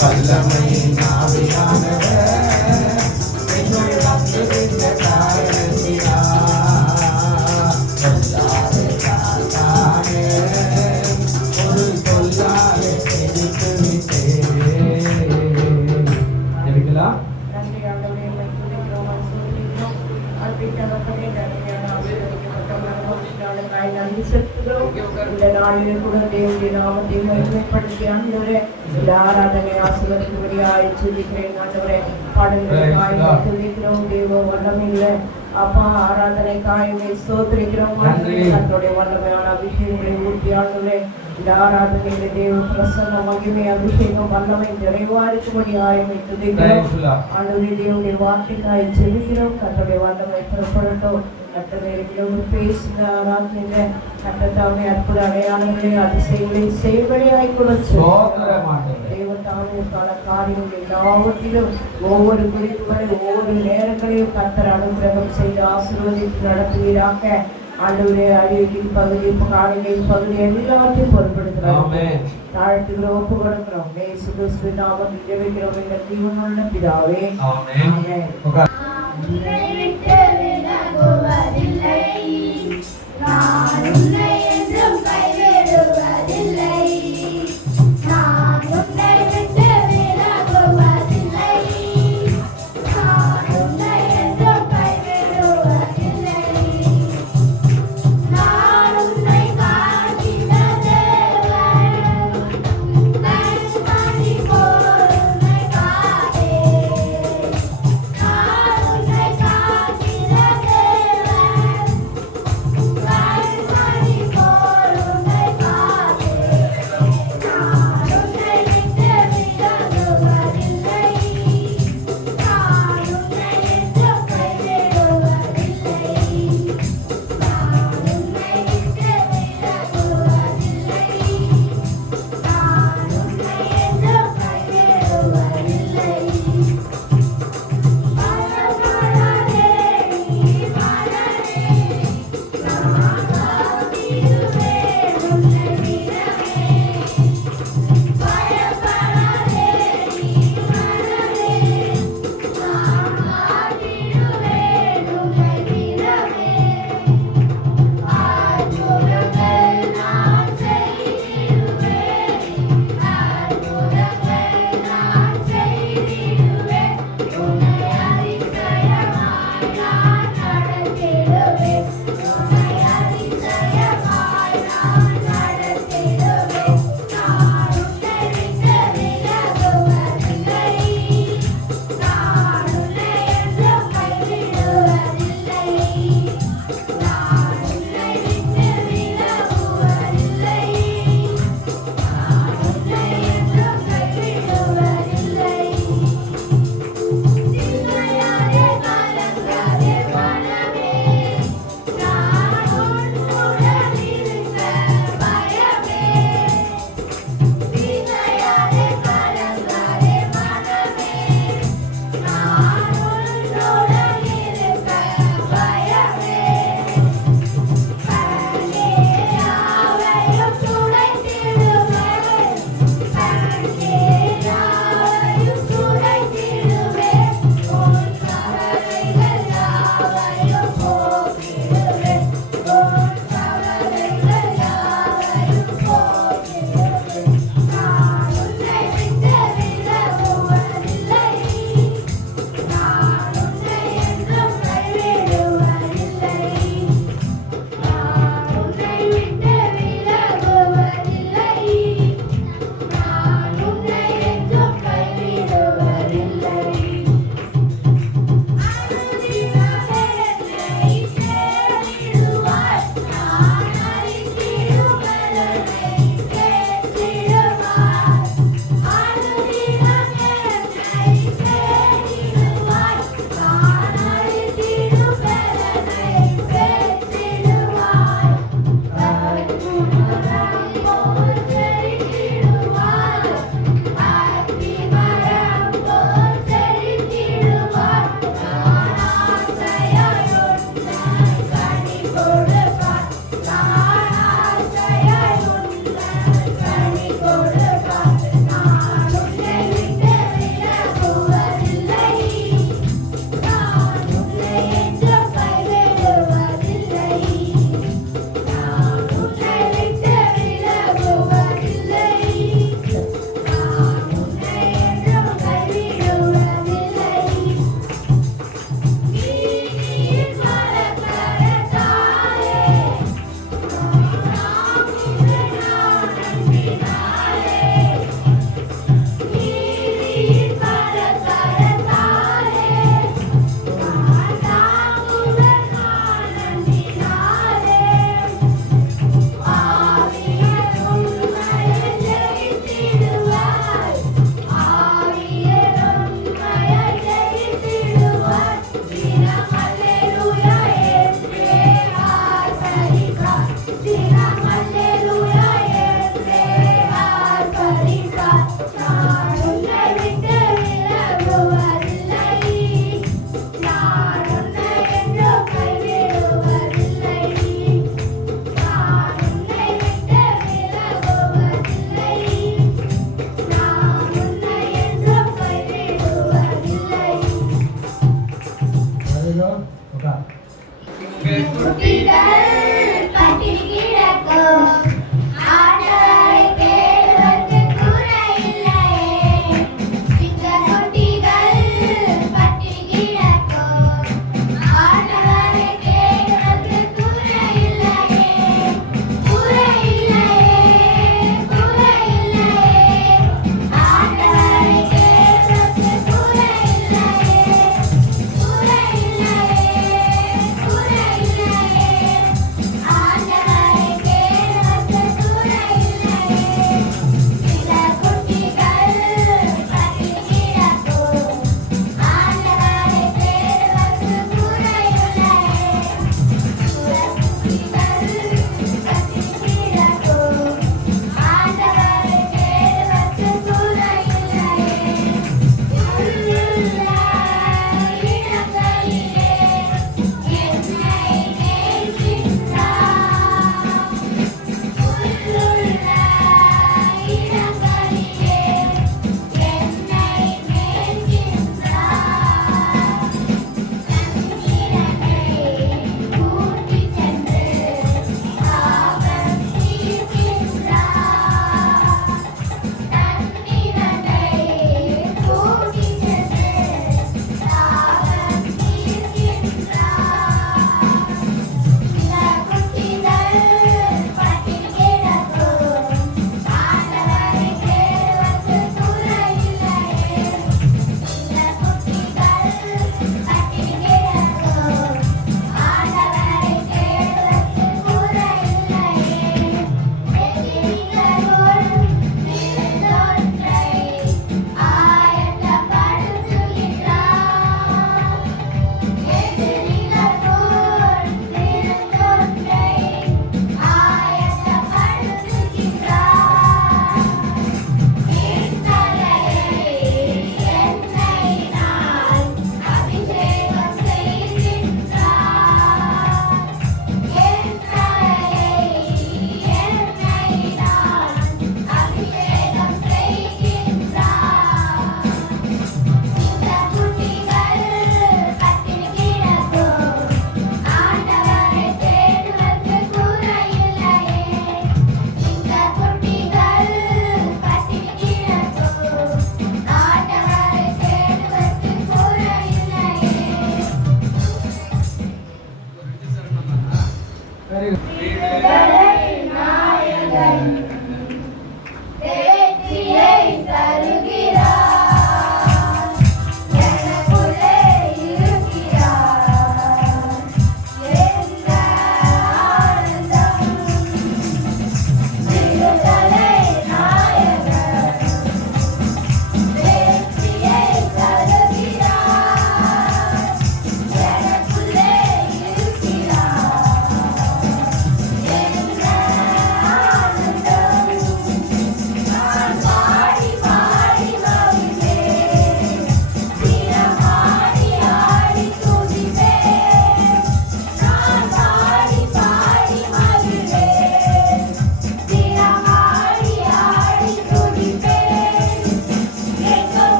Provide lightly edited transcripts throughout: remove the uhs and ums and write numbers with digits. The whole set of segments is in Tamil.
வல்லமையின் ஆவியானவர் என்னுள் வந்திருந்த காரணத்தினால் சொல்லாதே காத்தானே ஒரு சொல்லாலே எதிர்த்து விட்டேன். எதுக்கலாம் இந்த நாளில் கூட தேவனுடைய நாமத்தை மகிமைப்படுத்தி ஆண்டவரே இந்த ஆராதனை ஆசீர்வதிக்கும்படியாய் ஜெபிக்கிறேன். ஆண்டவரே பாடல்களுக்காய் துதிக்கிறோம். தேவ வல்லமையில அப்பா ஆராதனைக்காய் ஸ்தோத்திரிக்கிறோம். தன்னுடைய வல்லமையான அபிஷேகங்களை ஊட்டி ஆண்டவரே இந்த ஆராதனையில தேவ பிரசன்ன மகிமை அபிஷேகம் வல்லமை நிறைவா இருக்கும்படியாய் துதிக்கிறோம். ஆண்டவரே தேவனுடைய வார்த்தைக்காய் ஜெபிக்கிறோம். தன்னுடைய வல்லமை புறப்படட்டும். பேசுகிற ஆராதனையில கட்டத்தாமே அற்புத அடையாளங்களை அதிசயங்களை செய்வடியாய் கூட தேவத்தாமைக்கான காரியங்கள் எல்லாவற்றிலும் ஒவ்வொரு குறிப்புகளை ஒவ்வொரு நேரங்களையும் கர்த்தர் அனுகிரகம் செய்து ஆசீர்வதித்து நடத்துவீராக. ஆண்டவரே அறிவியல் பகுதி காலையில் பகுதி எல்லாத்தையும் பொருட்படுத்துகிறோம். தாழ்த்துகிற ஒப்பு கொடுக்கிறோம். இயேசு கிறிஸ்து நாமத்தில் ஜெபிக்கிறோம் எங்கள் ஜீவனுள்ள பிதாவே. ஆமென். நான் உன்னை என்றும் கைவிடுவதில்லை. நான் உன்னை விட்டு விலகுவதில்லை. நான் உன்னை என்றும் கைவிடுவதில்லை. நான் உன்னை காக்கின்ற தேவன். கண்மணி போல் உன்னை காப்பேன். நான் உன்னை காப்பேன்.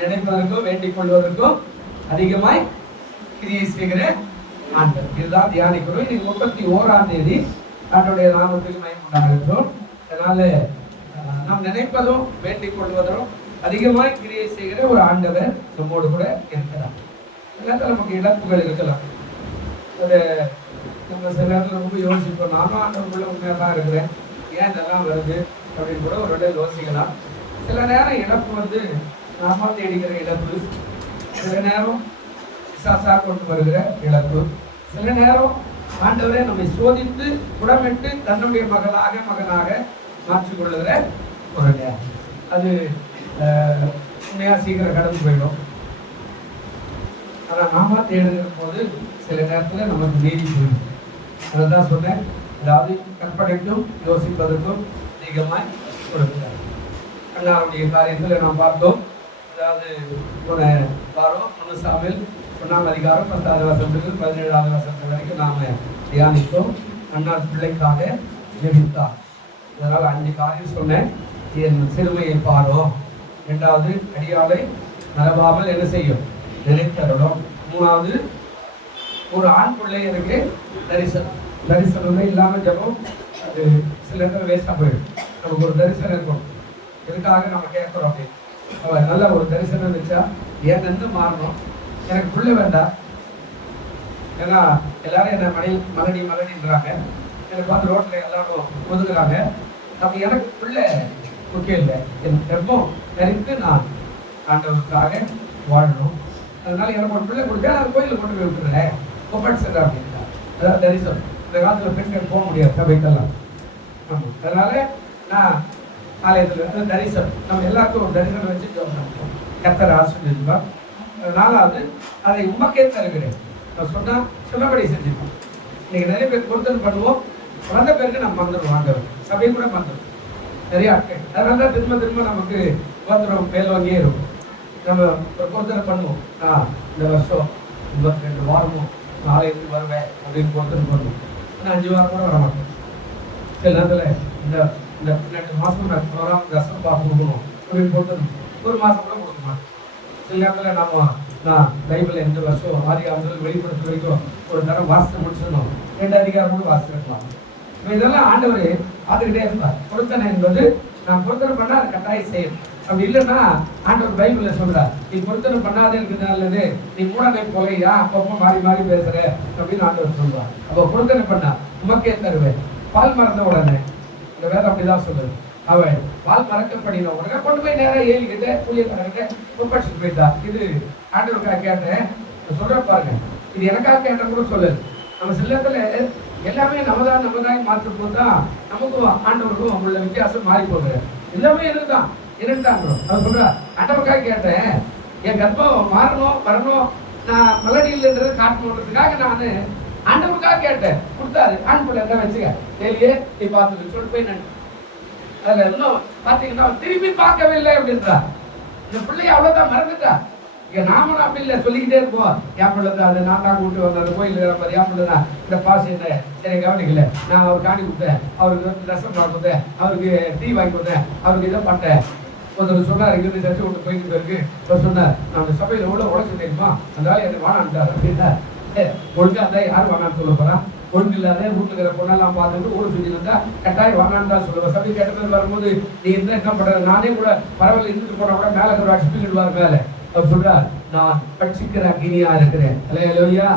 நினைப்பதற்கும் வேண்டிக் கொள்வதற்கும் அதிகமாய் கிரியை செய்கிற ஆண்டவர். இதுதான் தியானிக்கிறோம். இன்னைக்கு 31ஆம் தேதி ஆண்டவருடைய நாமத்துக்கு மகிமை இருக்கிறோம். அதனால நாம் நினைப்பதும் வேண்டிக் கொள்வதும் அதிகமாய் கிரியை செய்கிற ஒரு ஆண்டவர் நம்மோடு கூட இருக்கிறார். எல்லாத்தையும் நமக்கு இழப்புகள் இருக்கலாம். ஒரு நம்ம சில நேரத்தில் ரொம்ப யோசிப்போம், நானும் ஆண்டவருக்குள்ள உண்மையாக தான் இருக்கிறேன், ஏன் இதெல்லாம் வருது அப்படின்னு கூட ஒரு வேளை யோசிக்கலாம். சில நேரம் இழப்பு நாம தேடிக்கிற இழப்பு, சில நேரம் பிசாசா கொண்டு வருகிற இழப்பு, சில நேரம் ஆண்டவரே நம்மை சோதித்து குடமிட்டு தன்னுடைய மகனாக மாற்றிக்கொள்ளுகிற ஒரு நேரம். அது உண்மையா சீக்கிரம் கடந்து போயிடும். ஆனால் நாம தேடுகிற போது சில நேரத்தில் நமக்கு மீறி போயிடும். அதான் சொன்னேன், அதாவது கற்பனைக்கும் யோசிப்பதற்கும் அதிகமாய் கொடுக்கிறார். அண்ணாவுடைய காரியத்தில் நாம் பார்த்தோம். அதாவது போன வாரம் 1 சாமுவேல் 1ஆம் அதிகாரம் 10வது வசனத்துக்கு 17வது வசனத்து வரைக்கும் நாம் தியானித்தோம். அண்ணா பிள்ளைக்காக ஜெபித்தார். அதனால் 5 காரியம் சொன்னேன். என் சிறுமையை பாரோ, 2வது அடியாளை மறவாமல் என்ன செய்யும், நினைத்தரணும். 3வது ஒரு ஆண் பிள்ளை எனக்கு தரிசனம் இல்லாமல் ஜபம் அது சில நேரம் வேஸ்டாக போயிடும். நமக்கு ஒரு தரிசனம் இருக்கும், எதுக்காக நம்ம கேட்குறோம் அப்படின்னு. அவன் நல்ல ஒரு தரிசனம் வச்சா ஏன்னு மாறணும். எனக்கு பிள்ளை வேண்டாம், ஏன்னா எல்லாரும் என்ன மகனின்றாங்க, எனக்கு பார்த்து ரோட்டில் எல்லாரும் ஒதுக்குறாங்க. அப்போ எனக்கு பிள்ளை முக்கியம் இல்லை, என் கர்ப்பம் தரித்து நான் ஆண்டவருக்காக வாழணும். அதனால எனக்கு ஒரு பிள்ளை கொடுத்தா நான் கோயிலில் கொண்டு போய் விட்டுறேன், ஒப்பட் சென்ற அப்படின்னா. அதாவது தரிசனம். இந்த காலத்தில் பெண்கள் போக முடியாது சபைக்கெல்லாம். ஆமாம், அதனால நான் ஆலயத்தில் தரிசனம், நம்ம எல்லாருக்கும் ஒரு தரிசனம் வச்சு கர்த்தர் ஆசீர்வதிப்பார். 4வது அதை உமக்கே தருகிறேன். நான் சொன்னபடி செஞ்சுப்போம். இன்னைக்கு நிறைய பேர் பொருத்தனை பண்ணுவோம், வந்த பேருக்கு நம்ம மறந்துடுவோம், ஆண்டவர் சபையை கூட மறந்துடும் நிறைய ஆட்கள். அதனால தான் திரும்ப நமக்கு வந்துடும், மேல் வாங்கியே இருக்கும். நம்ம ஒரு பொருத்தனை பண்ணுவோம், இந்த வருஷம் 22 வாரமும் ஆலயத்துக்கு வருவேன் அப்படின்னு பொருத்தனை பண்ணுவோம். ஆனால் 5 வாரம் கூட வரமாட்டோம். சில நேரத்தில் இந்த 18 மாதம் நான் ப்ரோக்ராம் தசம் பார்க்க கொடுக்கணும் அப்படின்னு பொருத்தனை 1 மாதம் கூட கொடுக்க மாட்டோம். சில நேரத்தில் நான் பைபிள் எந்த வருஷம் ஆதியாகமத்தில் வெளிப்படுத்த வரைக்கும் ஒரு தரம் வாசித்து முடிச்சிடணும், 2 அதிகாரம் கூட வாசிக்கலாம். இதெல்லாம் ஆண்டவர் பார்த்துக்கிட்டே இருந்தார். பொருத்தனை என்பது நான் பொருத்தனை பண்ணா அதை கட்டாயம் செய்யும். அப்படி இல்லைன்னா ஆண்டவர் பைபிளில் சொல்றார், நீ பொருத்தனை பண்ணாதே இருக்கிறது நல்லது, நீ மூடனை போலையா அப்பப்போ மாறி பேசுற அப்படின்னு ஆண்டவர் சொல்றார். அப்போ பொருத்தனை பண்ணா உமக்கே தருவேன். பால் மறந்த உடனே இந்த வேதம் அப்படிதான் சொல்லுது. அவன் பால் மறக்கப்படின உடனே கொண்டு போய் நேரம் ஏழிக்கிட்ட ஊழியக்காரர்கிட்ட ஒப்படைச்சிட்டு போயிட்டா. இது ஆண்டவருக்காக கேட்டேன் சொல்ற பாருங்க, இது எனக்காக கேட்ட கூட சொல்லுது. நம்ம சிலத்துல எல்லாமே நம்மதான் மாற்றும் போது தான் நமக்கும் ஆண்டவருக்கும் அவங்களோட வித்தியாசம் மாறி போகுது. எல்லாமே எனக்குதான் அவன் சொல்ற, ஆண்டவருக்காக கேட்டேன், என் கர்ப்பம் மாறணும் வரணும், நான் மலடியில்ன்றதை காட்டணுன்றதுக்காக நான் ஆண்டவருக்காக கேட்டேன், கொடுத்தாரு. ஆண் பிள்ளை என்ன வச்சுக்க டெய்லியே நீ பார்த்துட்டு சொல்லிட்டு போய் நான் அதுல இன்னும் பாத்தீங்கன்னா திரும்பி பார்க்கவில்லை அப்படின்றா. இந்த பிள்ளைய அவ்வளவுதான் மறந்துட்டா. இங்க நாமளும் அப்படி இல்லை, சொல்லிக்கிட்டே இருப்போம், என் பிள்ளை தான் அது நான் தான் கூப்பிட்டு வந்தேன், அந்த கோயில் என் பிள்ளை தான் இந்த பாசு என்ன சரி கவனிக்கல, நான் அவர் காணி கொடுத்தேன், அவருக்கு ரசம் கொடுத்தேன், அவருக்கு டீ வாங்கி கொடுத்தேன், அவருக்கு இதை பண்ணேன். ஒருத்தர் சொன்னார், இங்கிருந்து சர்ச்சை விட்டு போயிட்டு இருக்கு. அவர் சொன்னார், நான் அந்த சபையில் எவ்வளோ உழைச்சு தெரியுமா, அதனால எனக்கு வானான்ட்டார் அப்படின்னா. ஒழுங்கா இருந்தா யாரும் வானான்னு சொல்ல போறான். ஒழுங்கு இல்லாத வீட்டுல இருக்கிற பொண்ணெல்லாம் பார்த்துட்டு ஊரை சுற்றி வந்தா கட்டாயம் வானான்னு தான் சொல்லுவேன். சபை கேட்டது வரும்போது நீ என்ன பண்ற, நானே கூட பரவாயில்ல இருந்துட்டு போனா கூட மேலே இருக்கிற அடிச்சுக்கிடுவார் மேலே. அவர் சொல்றார், நான் பட்சிக்கிற அக்னியா இருக்கிறேன். அல்லேலூயா.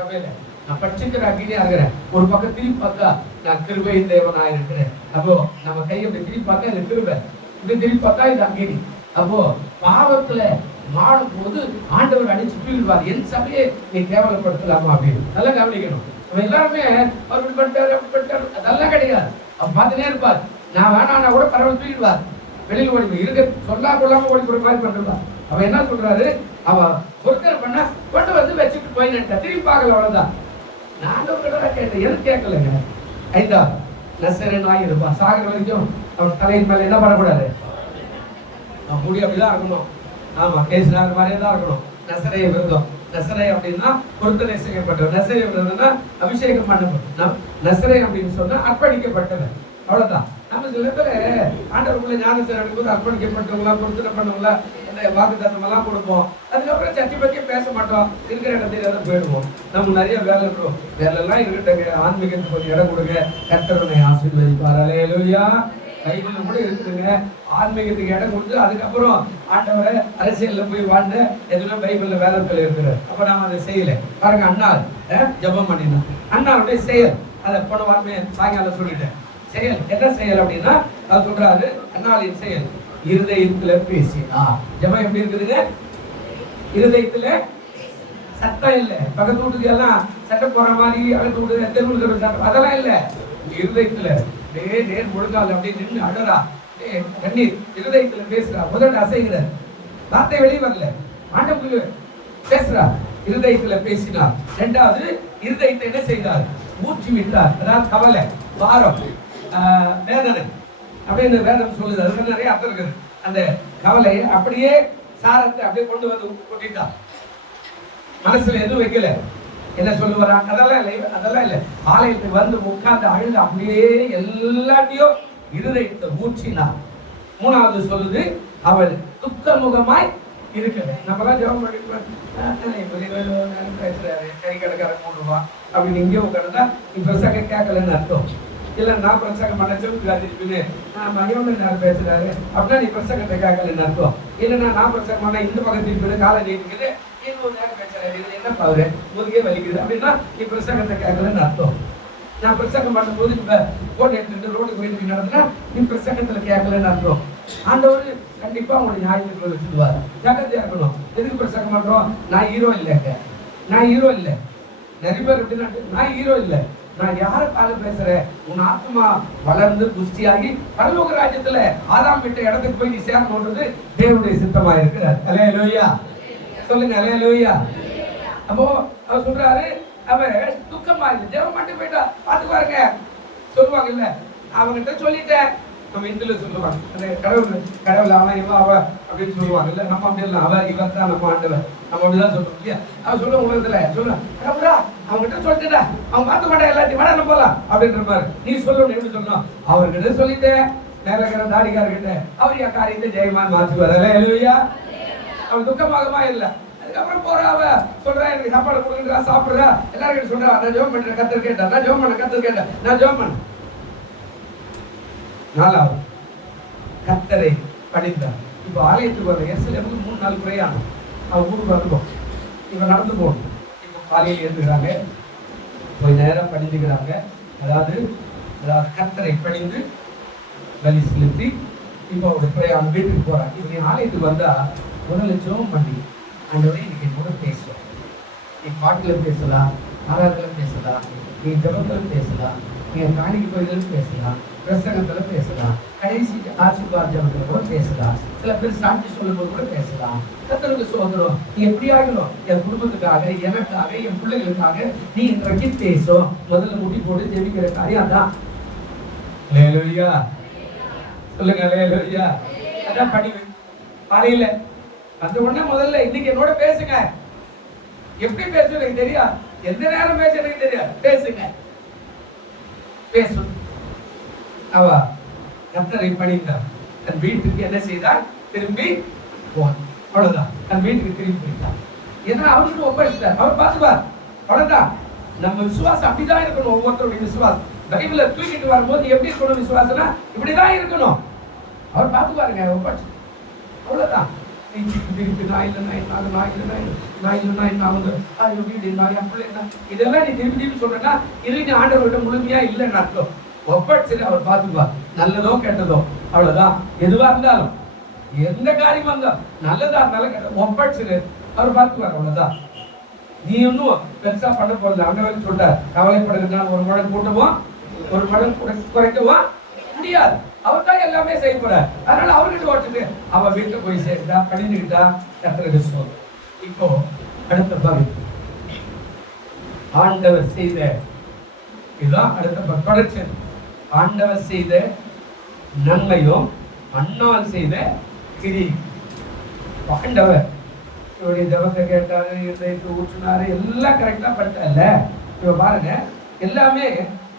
சபையில நான் பட்சிக்கிற அக்னியா இருக்கிறேன். ஒரு பக்கம் திருப்பி பார்த்தா நான் கிருபை தேவனா இருக்கிறேன். அப்போ நம்ம கையை திருப்பி பார்த்தா இது கிருபை, இது திருப்பி பார்த்தா இது அக்னி. அப்போ பாவத்துல மாடும் போது ஆண்டவர் அடிச்சு தூக்கிடுவார். என் சபையை நீ கேவலப்படுத்தலாமா அப்படின்னு நல்லா கவனிக்கணும். நம்ம எல்லாருமே அப்படி பண்ணிட்டாரு அதெல்லாம் கிடையாது. அவர் பார்த்துட்டே இருப்பார். நான் வேணான்னா கூட பரவாயில்ல தூக்கிடுவார். வெளியில் ஓடி இருக்க சொல்லா கொள்ளாம ஓடி போற மாதிரி பண்றான். அவன் என்ன சொல்றாரு, அவன் பொருத்தனை பண்ண கொண்டு வந்து வச்சுட்டு போயிட்டா, திரும்பி பார்க்கல, அவ்வளவுதான். நான் கேட்டேன், எது கேட்கலங்க. 5வது நசரேயனாய் இருப்பான். சாகர வரைக்கும் அவன் தலையின் மேல என்ன பண்ணக்கூடாது, முடி அப்படிதான் இருக்கணும். ஆமா, கேசுநாதர் மாதிரியே தான் இருக்கணும். நசரேய விரதம். நசரே அப்படின்னா பொருத்தனை செய்யப்பட்டவர். நசரேய விரதம்னா அபிஷேகம் பண்ணப்படும். நசரே அப்படின்னு சொன்னா அர்ப்பணிக்கப்பட்டவர், அவ்வளவுதான். நம்ம சில இடத்துல ஆண்டவருக்குள்ள ஞானத்தை நடக்கும்போது அர்ப்பணிக்கப்பட்டவங்களா பொருத்தனை பண்ணவங்களா அந்த வாக்குத்தத்தம் எல்லாம் கொடுப்போம். அதுக்கப்புறம் சர்ச்சை பற்றியும் பேச மாட்டோம். இருக்கிற இடத்துல போயிடுவோம். நமக்கு நிறைய வேலை இருக்கும். வேலைலாம் இருக்கட்டங்க, ஆன்மீகத்துக்கு கொஞ்சம் இடம் கொடுங்க. கர்த்தரை ஆசீர்வதிப்பார். அல்லேலூயா. பைபிள் கூட இருக்குதுங்க. ஆன்மீகத்துக்கு இடம் கொடுத்து அதுக்கப்புறம் ஆண்டவரை அரசியலில் போய் வாழ்ந்த எதுவுமே பைபிளில் வேதத்தில் இருக்கிறார். அப்போ நான் அதை செய்யலை. பாருங்க, அண்ணாள் ஜெபம் பண்ணினோம். அண்ணாளுடைய செயல் அதை போன வாரமே சாயங்காலம் சொல்லிட்டேன். செயல் என்ன செயல் அப்படின்னா அது சொல்றாரு, அண்ணாளின் செயல் இருதயத்துல பேசினா. ஜெபம் எப்படி இருக்குதுங்க? இருதயத்துல சட்டம் இல்லை. பக்கத்து வீட்டுக்கு எல்லாம் சட்டம் போற மாதிரி அகத்து வீட்டு தெருவுக்கு சட்டம் அதெல்லாம் இல்லை. இருதயத்துல நேர் முழுங்கால் அப்படியே நின்று அழறா, கண்ணீர் இருதயத்துல பேசுறா, முதல் அசைகிற வார்த்தை வெளியே வரல, ஆண்டவருக்கு பேசுறா, இருதயத்துல பேசினார். இரண்டாவது இருதயத்தை என்ன செய்தார்? மூச்சு விட்டார். அதாவது கவலை, பாரம், வேதனை அப்படின்னு வேதம் சொல்லுது. அதுக்கு நிறைய அர்த்தம் இருக்குது. அந்த கவலையை அப்படியே சாரத்தை அப்படியே கொண்டு வந்து கொட்டிட்டார். மனசுல எதுவும் வைக்கல. என்ன சொல்லுவாரா? அதெல்லாம் இல்லை, அதெல்லாம் இல்லை. ஆலயத்துக்கு வந்து உட்கார்ந்து அழுது அப்படியே எல்லாத்தையும் இருதயத்தை ஊற்றினார். மூணாவது சொல்லுது, அவள் துக்க முகமாய் இருக்கிற. நம்மளாம் ஜெபம் பேசுறாரு, கை கடைக்காரன் 3 ரூபா அப்படின்னு இங்கே உட்கார்ந்தா நீ பிரசங்க கேட்கலன்னு அர்த்தம். இல்ல நான் பிரசங்கம் பண்ண சொல்லுன்னு மகிழ்ந்து நான் பேசுறாரு அப்படின்னா நீ பிரசங்கத்தை கேட்கலன்னு அர்த்தம். இல்லைன்னா நான் பிரசங்கம் பண்ண இந்த பக்கம் திருப்பி காலை நீக்குது, நேரம் பேசுறாரு, என்ன பாரு முதுகே வலிக்குது அப்படின்னா நீ பிரசங்கத்தை கேட்கலன்னு அர்த்தம். நான் பிரசங்கம் பண்ணும்போது இப்ப போட்டு எடுத்துட்டு ரோட்டுக்கு போயிட்டு நடந்தா நீ பிரசங்கத்துல கேட்கலன்னு அர்த்தம். ஆண்டவர் கண்டிப்பா உங்களுடைய நியாயத்தை வச்சுடுவார். ஜாக்கிரதையா இருக்கணும். எதுக்கு பிரசங்கம் பண்றோம்? நான் ஹீரோ இல்லைங்க, நான் ஹீரோ இல்லை. நிறைய பேர் எப்படின்னா நான் ஹீரோ இல்லை, நான் யாருக்காக பேசுறேன்? உன் ஆத்மா வளர்ந்து புஷ்டியாகி பரலோக ராஜ்யத்துல ஆதாம் விட்ட இடத்துக்கு போய் நீ சேரணுன்றது தேவனுடைய சித்தமா இருக்கிறார். அல்லேலூயா சொல்லுங்க, அல்லேலூயா. அப்போ அவர் சொல்றாரு, அவ துக்கமா இல்லை, ஜெபம் மட்டும் போயிட்டா பார்த்து பாருங்க சொல்லுவாங்க. இல்ல அவங்கிட்ட சொல்லிட்டேன், நம்ம இந்துல சொல்லுவாங்க, அந்த கடவுள் அவன் இவன் அவ அப்படின்னு சொல்லுவாங்க. இல்ல நம்ம அப்படி இல்லை, அவ இவர் தான் நம்ம ஆண்டவர், நம்ம அப்படிதான் சொல்றோம் இல்லையா? அவன் சொல்ல உலகத்துல சொல்ல கடவுளா அவங்ககிட்ட சொல்லிட்டா அவங்க பார்த்து மாட்டா எல்லாத்தையும் வேணா போலாம் அப்படின்ற மாதிரி நீ சொல்லணும். எப்படி சொல்லணும்? அவர்கிட்ட சொல்லிட்டேன், மேல இருக்கிற தாடிக்காரர்கிட்ட அவர் என் காரியத்தை ஜெயமான் மாற்றுவார். அல்லேலூயா. அவன் துக்கமாகமா இல்லை. அதுக்கப்புறம் போறா, அவ சொல்றா எனக்கு சாப்பாடு கொடுக்குறா, சாப்பிடுறா, எல்லாரும் சொல்றா நான் ஜெபம் பண்றேன், கத்தர் கேட்டா, நான் ஜெபம் பண்ண, கத்தர் கேட்டா, நான் ஜெபம் பண்ண. நாலாவது கத்தரை பணிந்தார். இப்போ ஆலயத்துக்கு வர எருசலேமுக்கு 3 நாள் பிரயாணம். அவன் ஊருக்கு வந்துடும், இவன் நடந்து போகணும். இப்போ காலையில் எழுந்துக்கிறாங்க, போய் நேரம் பணிஞ்சுக்கிறாங்க. அதாவது கத்தரை பணிந்து பலி செலுத்தி இப்போ அவருடைய பிரயாணம் வீட்டுக்கு போறாங்க. இவங்க ஆலயத்துக்கு வந்தா முதல்ல ஜெபம் பண்ணி, ஆண்டவரே இன்னைக்கு என்னோட பேசுவோம். நீ பாட்டுல பேசலாம், ஆராதனை பேசலாம், நீ ஜபத்துல பேசலாம், நீ காணிக்கு கோயிலும் பேசலாம், பிரசங்கத்துல பேசலாம், கடைசி ஆசீர்வாத ஜபத்துல கூட பேசலாம், சில பேர் சாட்சி சொல்லும் போது கூட பேசலாம். கர்த்தருக்கு சோதரம் நீ எப்படி ஆகணும்? என் குடும்பத்துக்காக, எனக்காக, என் பிள்ளைகளுக்காக நீ இன்றைக்கு பேசும். முதல்ல முட்டி போட்டு ஜெபிக்கிற காரியம் அதான். அல்லேலூயா சொல்லுங்க, அல்லேலூயா. அதான் படி காலையில அந்த உடனே முதல்ல இன்னைக்கு என்னோட பேசுங்க. எப்படி பேசும் எனக்கு தெரியாது, எந்த நேரம் பேச எனக்கு தெரியாது, பேசுங்க. பேசும். அவ கர்த்தரை பணிந்தார். தன் வீட்டுக்கு என்ன செய்தார்? திரும்பி போனார். அவ்வளவுதான், தன் வீட்டுக்கு திரும்பி போயிட்டார். ஏன்னா அவருக்கு ஒப்படைச்சிட்டார், அவர் பார்த்துப்பார். அவ்வளவுதான். நம்ம விசுவாசம் அப்படிதான் இருக்கணும். ஒவ்வொருத்தருடைய விசுவாசம் பைபிளை தூக்கிட்டு வரும்போது எப்படி இருக்கணும்? விசுவாசம்னா இப்படிதான் இருக்கணும். அவர் பார்த்து பாருங்க, ஒப்படைச்சு. அவ்வளவுதான். இதெல்லாம் நீ திருப்பி திருப்பி சொல்றா, இது ஆண்டவர்கிட்ட முழுமையா இல்லைன்னு அர்த்தம். ஒப்படைச்சு அவர் பார்த்துப்பா, நல்லதோ கெட்டதோ, அவ்வளவுதான். எதுவா இருந்தாலும், எந்த காரியமா இருந்தாலும், நல்லதா இருந்தாலும் ஒப்படைச்சு அவர் பார்த்துப்பார். அவ்வளவுதான். நீ ஒன்னும் பெருசா பண்ண போறது. ஆண்டவர் சொல்றார், கவலைப்படுறதுனால 1 மடங்கு கூட்டவும் 1 மடங்கு குறைக்கவும் முடியாது. அவர் தான் எல்லாமே செய்ய போறார். அதனால அவர்கிட்ட ஓட்டுட்டு அவ வீட்டுல போய் சேர்ந்தா, படிஞ்சுக்கிட்டா, கர்த்தருக்கு ஸ்தோத்திரம். இப்போ அடுத்த பகுதி ஆண்டவர் செய்த, இதுதான் அடுத்த தொடர்ச்சி. ஆண்டவர் செய்த நன்மையும் அண்ணால் செய்த கிரி. ஆண்டவர் இவருடைய ஜபத்தை கேட்டாரு, இதயத்தை ஊற்றினாரு, எல்லாம் கரெக்டா பண்ணிட்டார்ல. இப்ப பாருங்க, எல்லாமே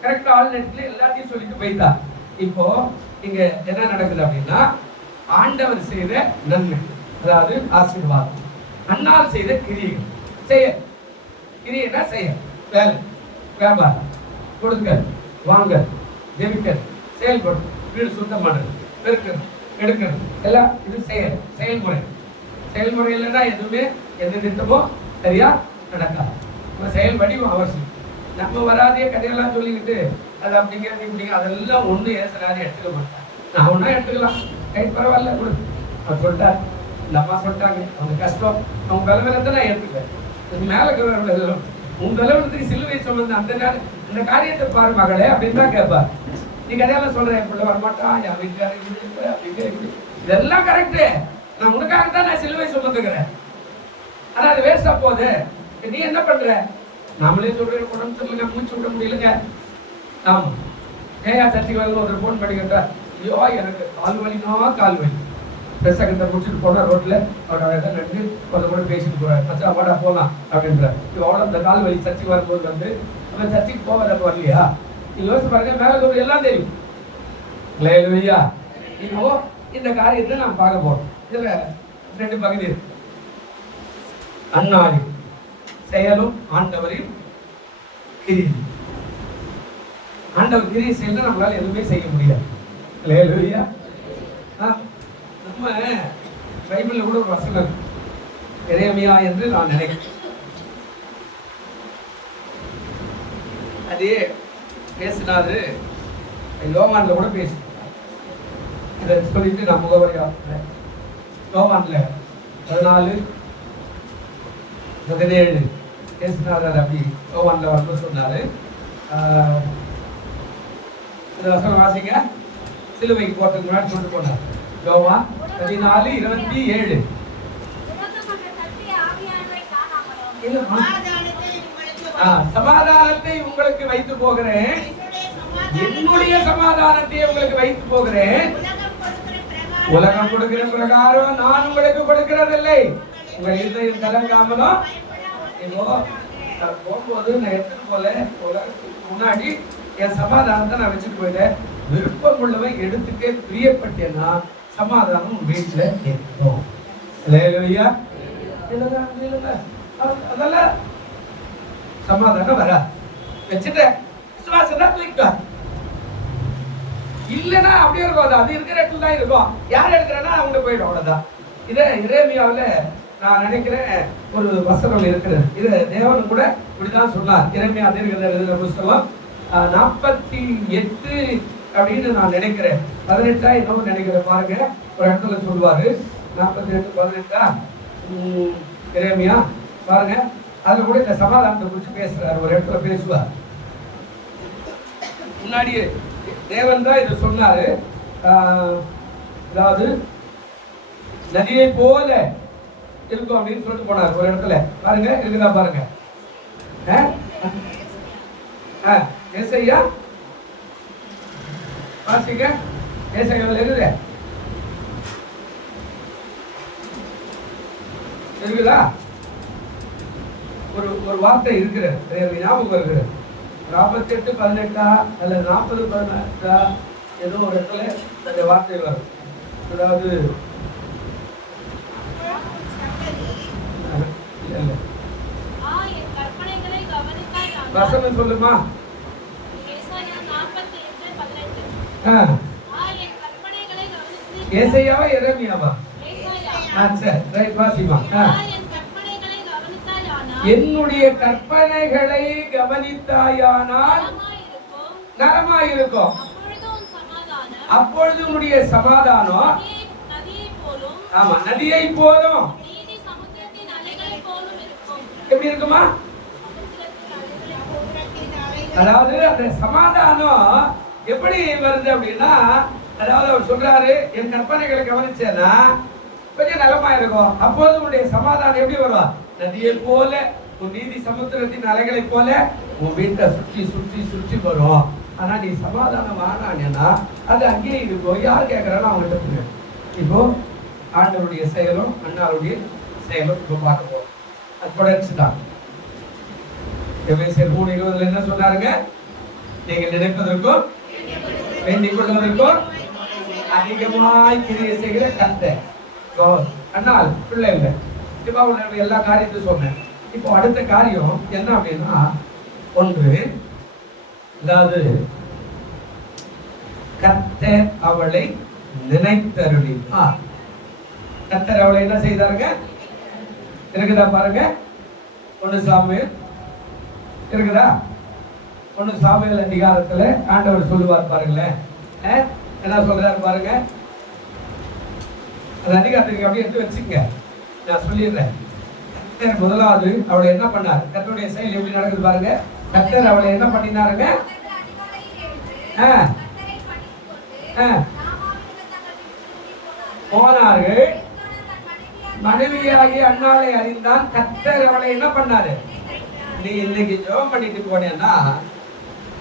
கரெக்டா ஆல்நெட்ல எல்லாத்தையும் சொல்லிட்டு போயிட்டா. இப்போ இங்க என்ன நடக்குது அப்படின்னா, ஆண்டவர் செய்த நன்மை, அதாவது ஆசீர்வாதம். அண்ணால் செய்த கிரியைகள். செயல். கிரியைனா செயல். வேலை, வியாபாரம், கொடுக்கல், வாங்கல், ஜெபிக்கல், செயல்படும், வீடு சுத்தம் பண்ணுறது, பெருக்கிறது, எடுக்கிறது, எல்லாம் இது செயல், செயல்முறை. செயல்முறை இல்லைன்னா எதுவுமே எந்த திட்டமோ சரியா நடக்காது. நம்ம செயல் வடிவம் அவசியம். நம்ம வராதே கதையெல்லாம் சொல்லிக்கிட்டு அது அப்படிங்கிறது இப்படிங்க அதெல்லாம் ஒன்று ஏசுறாரு எடுத்துக்க மாட்டேன். நான் ஒன்றா எடுத்துக்கலாம், கை பரவாயில்ல கொடு அவர் சொல்லிட்டார், இந்த அம்மா சொல்லிட்டாங்க, அவங்க கஷ்டம், அவங்க பலவீனத்தை நான் ஏற்றுக்குவேன். மேலே உன் பலவீனத்துக்கு சிலுவை சுமந்த அந்த நேரம் இந்த காரியத்தை பாரு மகளே அப்படின்னு தான் கேட்பார். நீ கதையெல்லாம் சொல்ற என் பிள்ளை வரமாட்டான், என் வீட்டுக்காரர் அப்படி இதெல்லாம் கரெக்டு. நான் உனக்காக தான் நான் சிலுவை சுமந்துக்கிறேன். ஆனா அது வேஸ்டா போகுது. நீ என்ன பண்ற? நம்மளே சொல்றேன், உடம்பு சொல்லுங்க, மூச்சு விட முடியலங்க. ஆமா, ஏயா சர்ச்சைக்கு வரல ஒரு போன் பண்ணி கேட்டா, ஐயோ எனக்கு கால் வலினா கால் வலி. பிரசங்கத்தை முடிச்சுட்டு போனா ரோட்ல அவரோட நட்டு கொஞ்சம் கூட பேசிட்டு போறாரு, மச்சா வாடா போகலாம் அப்படின்ற. அவ்வளோ இந்த கால் வலி சர்ச்சைக்கு வரும்போது வந்து அவன் சர்ச்சைக்கு போகிறப்ப வரலையா? நீங்க யோசிச்சு பாருங்க, மேல சொல்ற எல்லாம் தெரியும். இல்லையா? இப்போ இந்த காரியத்தை நான் பார்க்க போறோம். இதுல 2 பகுதி இருக்கு. அன்னாரி செயலும் ஆண்டவரின் கிரியை. ஆண்டவர் கிரியை செய்யல நம்மளால எதுவுமே செய்ய முடியாது. இல்லையா? நம்ம பைபிள்ல கூட ஒரு வசனம் எரேமியா என்று நான் நினைக்கிறேன். அதே பேசினாரு, யோவான்ல கூட பேசு இதை சொல்லிட்டு நான் முகவரியா யோவான்ல 14:17 பேசினாரு. அப்படி யோவான்ல வந்து சொன்னாரு. இந்த வசனம் வாசிங்க. சிலுவைக்கு போறதுக்கு முன்னாடி சொல்லிட்டு போனார். யோவான் 14:27. சமாதானத்தை உங்களுக்கு வைத்து போகிறேன், என்னுடைய சமாதானத்தை உங்களுக்கு வைத்து போகிறேன். உலகம் கொடுக்கிற பிரகாரம் நான் உங்களுக்கு கொடுக்கிறதில்லை. உங்க இருதயம் கலங்காமலும். இப்போ போகும்போது நான் எடுத்துட்டு போல உலகத்துக்கு முன்னாடி என் சமாதானத்தை நான் வச்சுட்டு போயிட்டேன். விருப்பம் உள்ளவன் எடுத்துட்டே பிரியப்பட்டேன்னா சமாதானம் வீட்டுல இருக்கும். அதெல்லாம் சமாதானம் வரா. வச்சுட்ட விசுவாசம் தூக்கா இல்லைன்னா அப்படியே இருக்கும். அது இருக்கிற இடத்துல தான் இருக்கும். யார் எடுக்கிறேன்னா அவங்க போயிடும். அவ்வளவுதான். இதை எரேமியாவில் நான் நினைக்கிறேன் ஒரு வசனம் இருக்கிறது. இதை தேவன் கூட இப்படிதான் சொன்னார். எரேமியா தீர்க்கதரிசியின் புஸ்தகம் 48 அப்படின்னு நான் நினைக்கிறேன். 18 இன்னும் நினைக்கிறேன். பாருங்க, ஒரு இடத்துல சொல்லுவாரு 48:18 எரேமியா பாருங்க. அதுல கூட இந்த சமாதானத்தை குறித்து பேசுறாரு. ஒரு இடத்துல பேசுவார். முன்னாடியே தேவன் தான் இதை சொன்னாரு. அதாவது நதியை போல இருக்கும் அப்படின்னு சொல்லிட்டு போனார் ஒரு இடத்துல. பாருங்க, இருக்குதா பாருங்க. ஏசாயா வாசிங்க. ஏசாயாவில் இருக்குதா? ஒரு வார்த்தை இருக்கிறது, ஞாபகம் இருக்கிறது. 48:18 அல்லது 40:18 ஏதோ ஒரு இடத்துல அந்த வார்த்தை வரும். அதாவது வசனம் சொல்லுமா? ஏசாயாவா எரேமியாவா? சரி, ரைட், வாசிமா. என்னுடைய கற்பனைகளை கவனித்தாயானால் நலமாயிருக்கும். அப்பொழுது உன்னுடைய சமாதானம் ஆமா நதியை போலும். எப்படி இருக்குமா? அதாவது அந்த சமாதானம் எப்படி வருது அப்படின்னா, அதாவது அவர் சொல்றாரு, என் கற்பனைகளை கவனிச்சேன்னா கொஞ்சம் நலமா இருக்கும். அப்போது உன்னுடைய சமாதானம் எப்படி வரும்? நதியை போல, உன் நீதி சமுத்திரத்தின் அலைகளை போல உன் வீட்டை சுற்றி சுற்றி சுற்றி வரும். ஆனா நீ சமாதானம் வாங்கினா அது அங்கேயே இருக்கும். யார் கேட்கறான்னு அவங்ககிட்ட. இப்போ ஆண்டவருடைய செயலும் அண்ணாருடைய செயலும் இப்போ பார்க்க போறோம். அது தொடர்ச்சி தான். எபேசியர் 3:20 என்ன சொன்னாருங்க? நீங்கள் நினைப்பதற்கும் வேண்டிக் கொள்வதற்கும் அதிகமாய் கிரியை செய்கிற கர்த்தர். ஆனால் பிள்ளை இல்லை. இப்போ அவளுடைய எல்லா காரியத்தையும் சொன்னேன். இப்போ அடுத்த காரியம் என்ன அப்படின்னா, ஒன்று, அதாவது கர்த்தர் அவளை நினைத்தருளினார். கர்த்தர் அவளை என்ன செய்தாருங்க? இருக்குதா பாருங்க. 1 சாமுவேல் இருக்குதா? 1 சாமுவேல் அதிகாரத்துல ஆண்டவர் சொல்லுவார் பாருங்களேன். என்ன சொல்றாரு பாருங்க. அந்த அதிகாரத்துக்கு அப்படியே எடுத்து வச்சுங்க, நான் சொல்லிடுறேன். முதலாவது அவளை என்ன பண்ணார்? கர்த்தருடைய செயல் எப்படி நடக்குது பாருங்க. கர்த்தர் அவளை என்ன பண்ணினாருங்க? போனார்கள். மனைவியாகி அன்னாளை அறிந்தான். கர்த்தர் அவளை என்ன பண்ணாரு? நீ இன்னைக்கு ஜெபம் பண்ணிட்டு போனேன்னா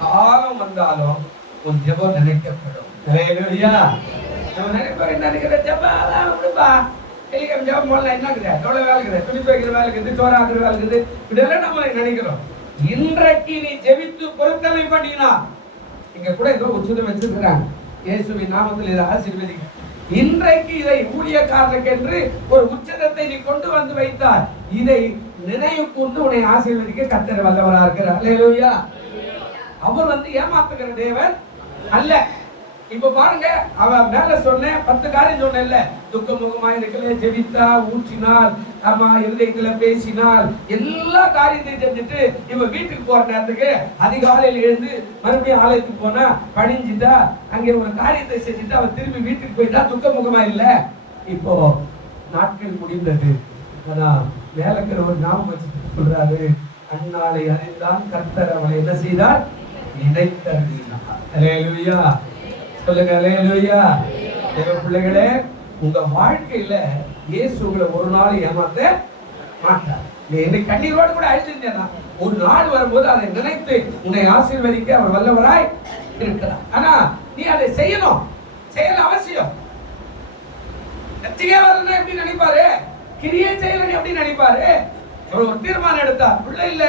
காலம் வந்தாலும் உன் ஜெபம் நினைக்கப்படும். நினைக்கிற ஜெபம் விடுப்பா. ஜெபம் போடலாம், என்ன இருக்குது? எவ்வளவு வேலை இருக்குது? துணி துவைக்கிற வேலை இருக்குது, சோறாக்குற வேலை இருக்குது. இதெல்லாம் நம்ம நினைக்கிறோம். இன்றைக்கு நீ ஜெபித்து பொருத்தனை பண்ணினா, இங்க கூட ஏதோ உச்சிதம் வச்சிருக்கிறாங்க. இயேசுவின் நாமத்தில் இதை ஆசீர்வதிங்க. இன்றைக்கு இதை ஊழியக்காரனுக்கு என்று ஒரு உச்சதத்தை நீ கொண்டு வந்து வைத்தார். இதை நினைவு கூர்ந்து உன்னை ஆசீர்வதிக்க கர்த்தர் வல்லவராக இருக்கிறார். அல்லேலூயா. அவர் ஏமாத்துகிற தேவன் அல்ல. இப்ப பாருங்க, அவ மேல சொன்ன 10 காரியம் சொன்ன, துக்க முகமா இருக்கல, ஜெபித்தா, ஊற்றினால், ஆமா, இருதயத்துல பேசினால், எல்லா காரியத்தையும் செஞ்சுட்டு இவ வீட்டுக்கு போற நேரத்துக்கு அதிகாலையில் எழுந்து மறுபடியும் ஆலயத்துக்கு போனா பணிஞ்சுட்டா, அங்கே ஒரு காரியத்தை செஞ்சுட்டு அவ திரும்பி வீட்டுக்கு போயிட்டா துக்க முகமா இல்ல. இப்போ நாட்கள் முடிந்தது. ஆனா மேலக்கிற ஒரு நாமம் வச்சு சொல்றாரு, அன்னாளை அறிந்தான் கர்த்தர் அவளை என்ன செய்தார்? நினைத்தருளினார். அல்லேலூயா. சொல்லுங்க அல்லேலூயா. தேவ பிள்ளைகளே, உங்க வாழ்க்கையில இயேசு உங்களை ஒரு நாள் ஏமாத்த மாட்டார். நீ இன்னைக்கு கண்ணீரோடு கூட அழுதுட்டேன்னா ஒரு நாள் வரும்போது அதை நினைத்து உன்னை ஆசீர்வதிக்க அவர் வல்லவராய் இருக்கிறார். ஆனா நீ அதை செய்யணும். செயல் அவசியம். கட்சியே வரணும் எப்படி நினைப்பாரு? கிரியை செய்யணும் எப்படி நினைப்பாரு? ஒரு தீர்மானம் எடுத்தார். பிள்ளை இல்ல,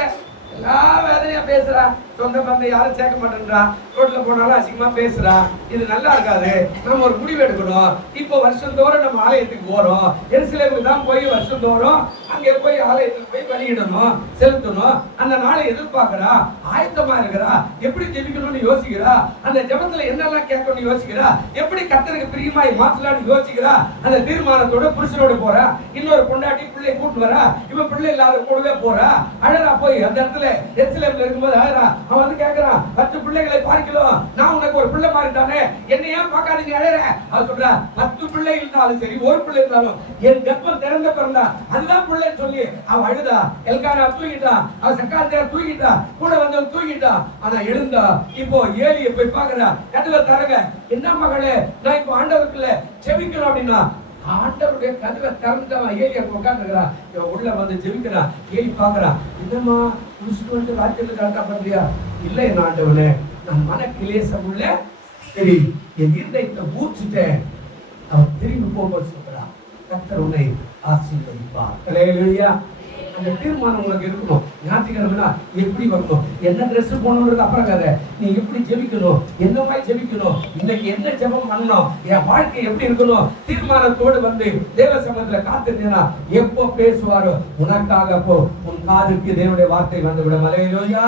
எல்லா வேதனையா பேசுறா, சொந்த பந்தம் யாரும் சேர்க்க மாட்டேன்றா, ரோட்ல போனாலும் அசிங்கமா பேசுறா, இது நல்லா இருக்காது, நம்ம ஒரு முடிவு எடுக்கணும். இப்போ வருஷந்தோறும் நம்ம ஆலயத்துக்கு போறோம். எருசலேமுக்கு தான் போய் வருஷந்தோறும் அங்கே போய் ஆலயத்துக்கு போய் பலியிடணும், செலுத்தணும். அந்த நாளை எதிர்பார்க்கிறா, ஆயத்தமா இருக்கிறா, எப்படி ஜெபிக்கணும்னு யோசிக்கிறா, அந்த ஜெபத்துல என்னெல்லாம் கேட்கணும்னு யோசிக்கிறா, எப்படி கர்த்தருக்கு பிரியமாய் மாற்றலாம்னு யோசிக்கிறா. அந்த தீர்மானத்தோட புருஷனோட போறா, இன்னொரு பொண்டாட்டி பிள்ளை கூட்டு வரா, இவன் பிள்ளை இல்லாத கூடவே போறா, அழறா. போய் அந்த இடத்துல எருசலேம்ல இருக்கும்போது அழறா. அவன் கேட்கிறான், 10 பிள்ளைகளை பார்க்கலாம், நான் உனக்கு ஒரு பிள்ளை மாறிட்டானே, என்ன ஏன் பார்க்காதீங்க அழற? அவன் சொல்றா, 10 பிள்ளை இருந்தாலும் சரி, ஒரு பிள்ளை இருந்தாலும் என் கர்ப்பம் திறந்த பிறந்தா அதுதான் பிள்ளை சொல்லி அவ அழுதா. எல்கானா தூக்கிட்டா, அவ சக்காத்தியா தூக்கிட்டா, கூட வந்தவன் தூக்கிட்டா. ஆனா எழுந்தா. இப்போ ஏலியை போய் பாக்குறா, கதவை தரங்க, என்ன மகளே, நான் இப்போ ஆண்டவருக்குள்ள செபிக்கணும் அப்படின்னா ஆண்டவருடைய கதவை திறந்துட்டவன் ஏலி அங்க உட்காந்துக்கிறான். இவன் உள்ள வந்து ஜெபிக்கிறான். ஏலி பாக்குறான், என்னம்மா முஸ்லிம் ராஜ்யத்துல கரெக்டா பண்றியா? இல்லை என் ஆண்டவனே, நான் மன கிளேசம் உள்ள, சரி என் இருதயத்தை ஊற்றிட்டேன். அவன் திரும்பி போகும்போது சொல்றான், கர்த்தர் உன்னை ஆசீர்வதிப்பார். அல்லேலூயா. அந்த தீர்மானம் உங்களுக்கு இருக்கணும். ஞாயிற்றுக்கிழமைனா எப்படி வரணும், என்ன ட்ரெஸ் போடணும்ன்றது அப்புறம் கதை. நீ எப்படி ஜெபிக்கணும், என்ன மாதிரி ஜெபிக்கணும், இன்னைக்கு என்ன ஜெபம் பண்ணணும், என் வாழ்க்கை எப்படி இருக்கணும், தீர்மானத்தோடு வந்து தேவ சமூகத்துல காத்திருந்தேனா எப்போ பேசுவாரோ உனக்காக போ, உன் காதுக்கு தேவனுடைய வார்த்தை வந்து விடும். அல்லேலூயா.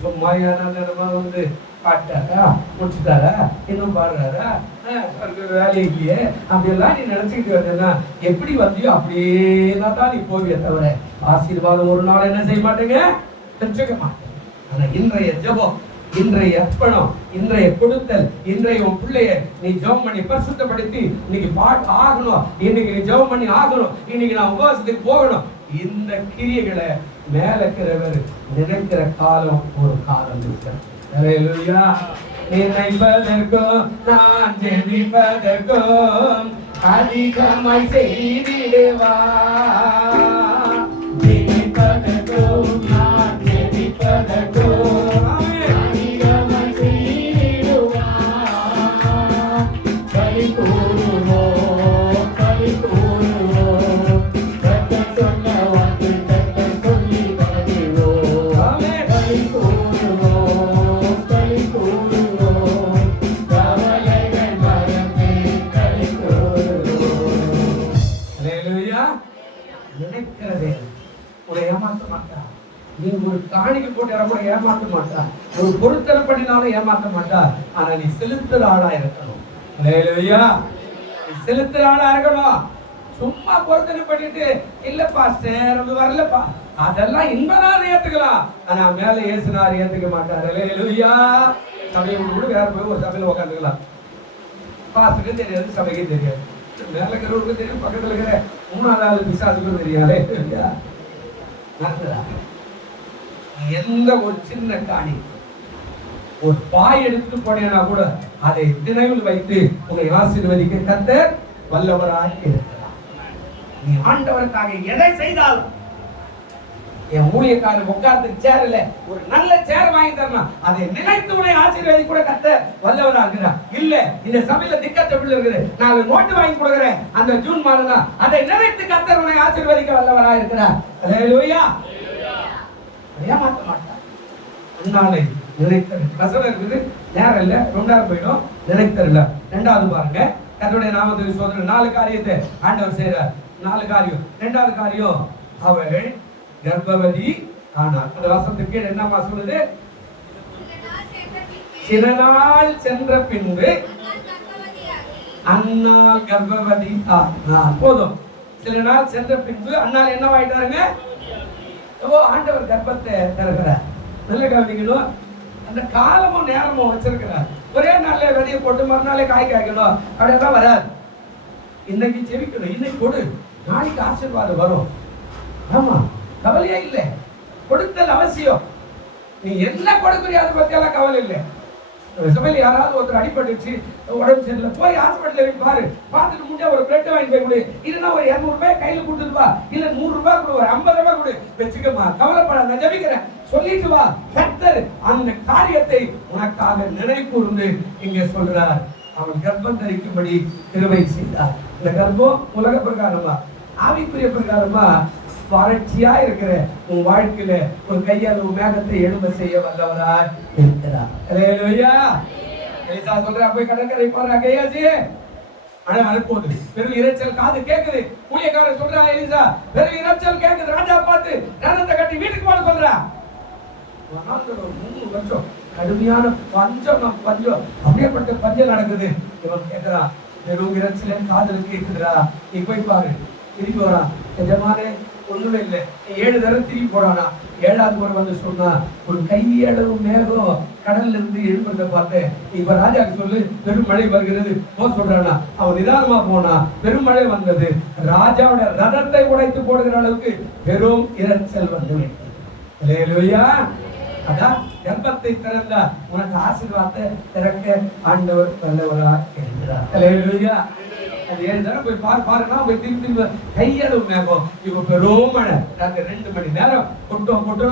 சும்மா வந்து பாட்டாரா முடிச்சுட்டாரா, இன்னும் பாடுறாரா, வேலை இல்லையே அப்படியெல்லாம் நீ நினைச்சுக்கிட்டு வந்தா எப்படி வந்தியோ அப்படியே தான் நீ போவிய தவிர ஆசீர்வாதம் ஒரு நாள் என்ன செய்ய மாட்டேங்க, பெற்றுக்க மாட்டேங்க. ஆனா இன்றைய ஜெபம், இன்றைய அர்ப்பணம், இன்றைய கொடுத்தல், இன்றைய உன் பிள்ளைய நீ ஜெபம் பண்ணி பரிசுத்தப்படுத்தி இன்னைக்கு பாட்டு ஆகணும், இன்னைக்கு நீ ஜெபம் பண்ணி ஆகணும், இன்னைக்கு நான் உபவாசத்துக்கு போகணும். இந்த கிரியைகளை மேலக்கிறவர் நினைக்கிற காலம் ஒரு காலம் இருக்கிறது. அல்லேலூயா. நினைப்பதற்கும் நான் ஜெபிப்பதற்கும் அதிகமாய் செய்திடுவா. நினைப்பதற்கும் நான் ஜெபிப்பதற்கும் அதிகமாய் செய்திடுவா. கலி கூறுவோம், கலி கூறுவோம், கர்த்தர் சொன்ன வார்த்தை கர்த்தர் சொல்லி வருவோம். கலி கூறுவோம், அல்லேலூயா. நினைக்கிறதே உன்னை ஏமாற்ற மாட்டார். நீ ஒரு காணிக்கை போட்டு கூட ஏமாற்ற மாட்டார். ஒரு பொருத்தனை பண்ணினாலும் ஏமாற்ற மாட்டார். ஆனா நீ செலுத்துற ஆளா இருக்கணும். அல்லேலூயா. நீ செலுத்துற ஆளா இருக்கணும். சும்மா பொருத்தனை பண்ணிட்டு இல்லப்பா சேர்ந்து வரலப்பா, அதெல்லாம் இன்பனார் ஏத்துக்கலாம். ஆனா மேல ஏசுனார் ஏத்துக்க மாட்டார். அல்லேலூயா. சபையை கூட வேற போய் ஒரு சபையில உட்காந்துக்கலாம். பாஸ்டருக்கு தெரியாது, சபைக்கு தெரியாது, மேல இருக்கிறவருக்கு தெரியும், பக்கத்துல இருக்கிற மூணாவது பிசாசுக்கும் தெரியாது. எந்த ஒரு சின்ன காணி ஒரு பாய் எடுத்து போனேன்னா கூட அதை நினைவில் வைத்து உங்களை ஆசீர்வதிக்க கர்த்தர் வல்லவராய் இருக்கிறார். நீ ஆண்டவருக்காக எதை செய்தாலும், என் ஊழியக்காரர் உட்கார்ந்து சேரல ஒரு நல்ல சேர் வாங்கி தரணும், அதை நினைத்து உன்னை ஆசீர்வதி கூட கர்த்தர் வல்லவரா இருக்கிறார். இல்ல இந்த சபையில திக்கத்த பிள்ளை இருக்குது, நான் நோட்டு வாங்கி கொடுக்குறேன் அந்த ஜூன் மாதம் தான், அதை நினைத்து கர்த்தர் உன்னை ஆசீர்வதிக்க வல்லவரா இருக்கிறார். அல்லேலூயா. ஏமாற்ற மாட்டார். அண்ணாலை நினைத்தரு வசனம் இருக்குது, நேரம் இல்லை, ரொம்ப நேரம் போயிடும். நினைத்தருல ரெண்டாவது பாருங்க, கர்த்தருடைய நாமத்துக்கு சோதனை 4 காரியத்தை ஆண்டவர் செய்றார். 4 காரியம். ரெண்டாவது காரியம், அவள் கர்ப்பவதி ஆனாள். அந்த வசனத்துக்கு என்னமா சொல்லுது? சில நாள் சென்ற பின்பு அன்னாள் கர்ப்பவதி ஆனாள். போதும். சில நாள் சென்ற பின்பு அன்னாள் என்னவாயிட்டாருங்க? ஆண்டவர் கர்ப்பத்தை தருகிறார். நல்ல கவனிக்கணும். அந்த காலமும் நேரமும் வச்சிருக்கிறார். ஒரே நாள்ல விதையை போட்டு மறுநாளே காய் காய்க்கணும் அப்படியெல்லாம் வராது. இன்னைக்கு செவிக்கணும், இன்னைக்கு கொடு, நாளைக்கு ஆசீர்வாதம் வரும். ஆமா, கவலையே இல்லை. கொடுத்தல் அவசியம். நீ என்ன கொடுக்குறியா அதை பத்தி எல்லாம் கவலை இல்லை. சபையில் யாராவது ஒருத்தர் அடிபட்டுச்சு, உடம்பு சரியில்லை, போய் ஹாஸ்பிட்டல் பாரு, பார்த்துட்டு முடிஞ்சா ஒரு பிளட் வாங்கி போய் கொடு, இல்லைன்னா ஒரு 200 ரூபாய் கையில கொடுத்துட்டு வா, இல்ல 100 ரூபாய் கொடு, ஒரு 50 ரூபாய் கொடு, வச்சுக்கமா, கவலைப்பட, நான் ஜெபிக்கிறேன் சொல்லிட்டு வா. கர்த்தர் அந்த காரியத்தை உனக்காக நினைக்கூர்ந்து இங்க சொல்றார். அவன் கர்ப்பம் தரிக்கும்படி கிருபை செய்தார். இந்த கர்ப்பம் உலக பிரகாரமா ஆவிக்குரிய பிரகாரமா வறட்சியா இருக்கிற உன் வாழ்க்கையில ஒரு கையால் மேகத்தை எழும்ப செய்ய வல்லவராய் இருக்கிறார். அல்லேலூயா. எலிசா சொல்றா, போய் கடற்கரை போறா, கையாசி மழை வரப்போகுது, பெரும் இரைச்சல் காது கேக்குது. ஊழியக்காரர் சொல்றா, எலிசா பெரும் இரைச்சல் கேக்குது, ராஜா பார்த்து ரதத்தை கட்டி வீட்டுக்கு போன சொல்றா. 3 வருஷம் கடுமையான பஞ்சம் அப்படியேப்பட்ட பஞ்சம் நடக்குது. இவன் கேட்கிறான், பெரும் இரைச்சல் காதல் கேக்குதுடா, நீ போய் பாரு. திரும்பி வரான், எஜமானே ஒண்ணுமே இல்லை, 7 தடவை திரும்பி போறானா. 7வது முறை வந்து சொன்னா, ஒரு கையளவு மேகம் கடல்ல இருந்து எழுப்பதை பார்த்தேன். இப்ப ராஜாக்கு சொல்லு, பெருமழை வருகிறது போ சொல்றானா. அவன் நிதானமா போனா, பெருமழை வந்தது. ராஜாவோட ரதத்தை உடைத்து போடுகிற அளவுக்கு பெரும் இரைச்சல் வந்து விட்டது. அல்லேலூயா. அதான் கர்ப்பத்தை திறந்தா உனக்கு ஆசீர்வாதத்தை திறக்க ஆண்டவர் வல்லவராய் இருக்கிறார். அல்லேலூயா. அது 7 தடவை போய் பாருன்னா போய் திரும்பி கையளவு மேகம். இப்ப பெரும் மழை, நாங்க 2 மணி நேரம்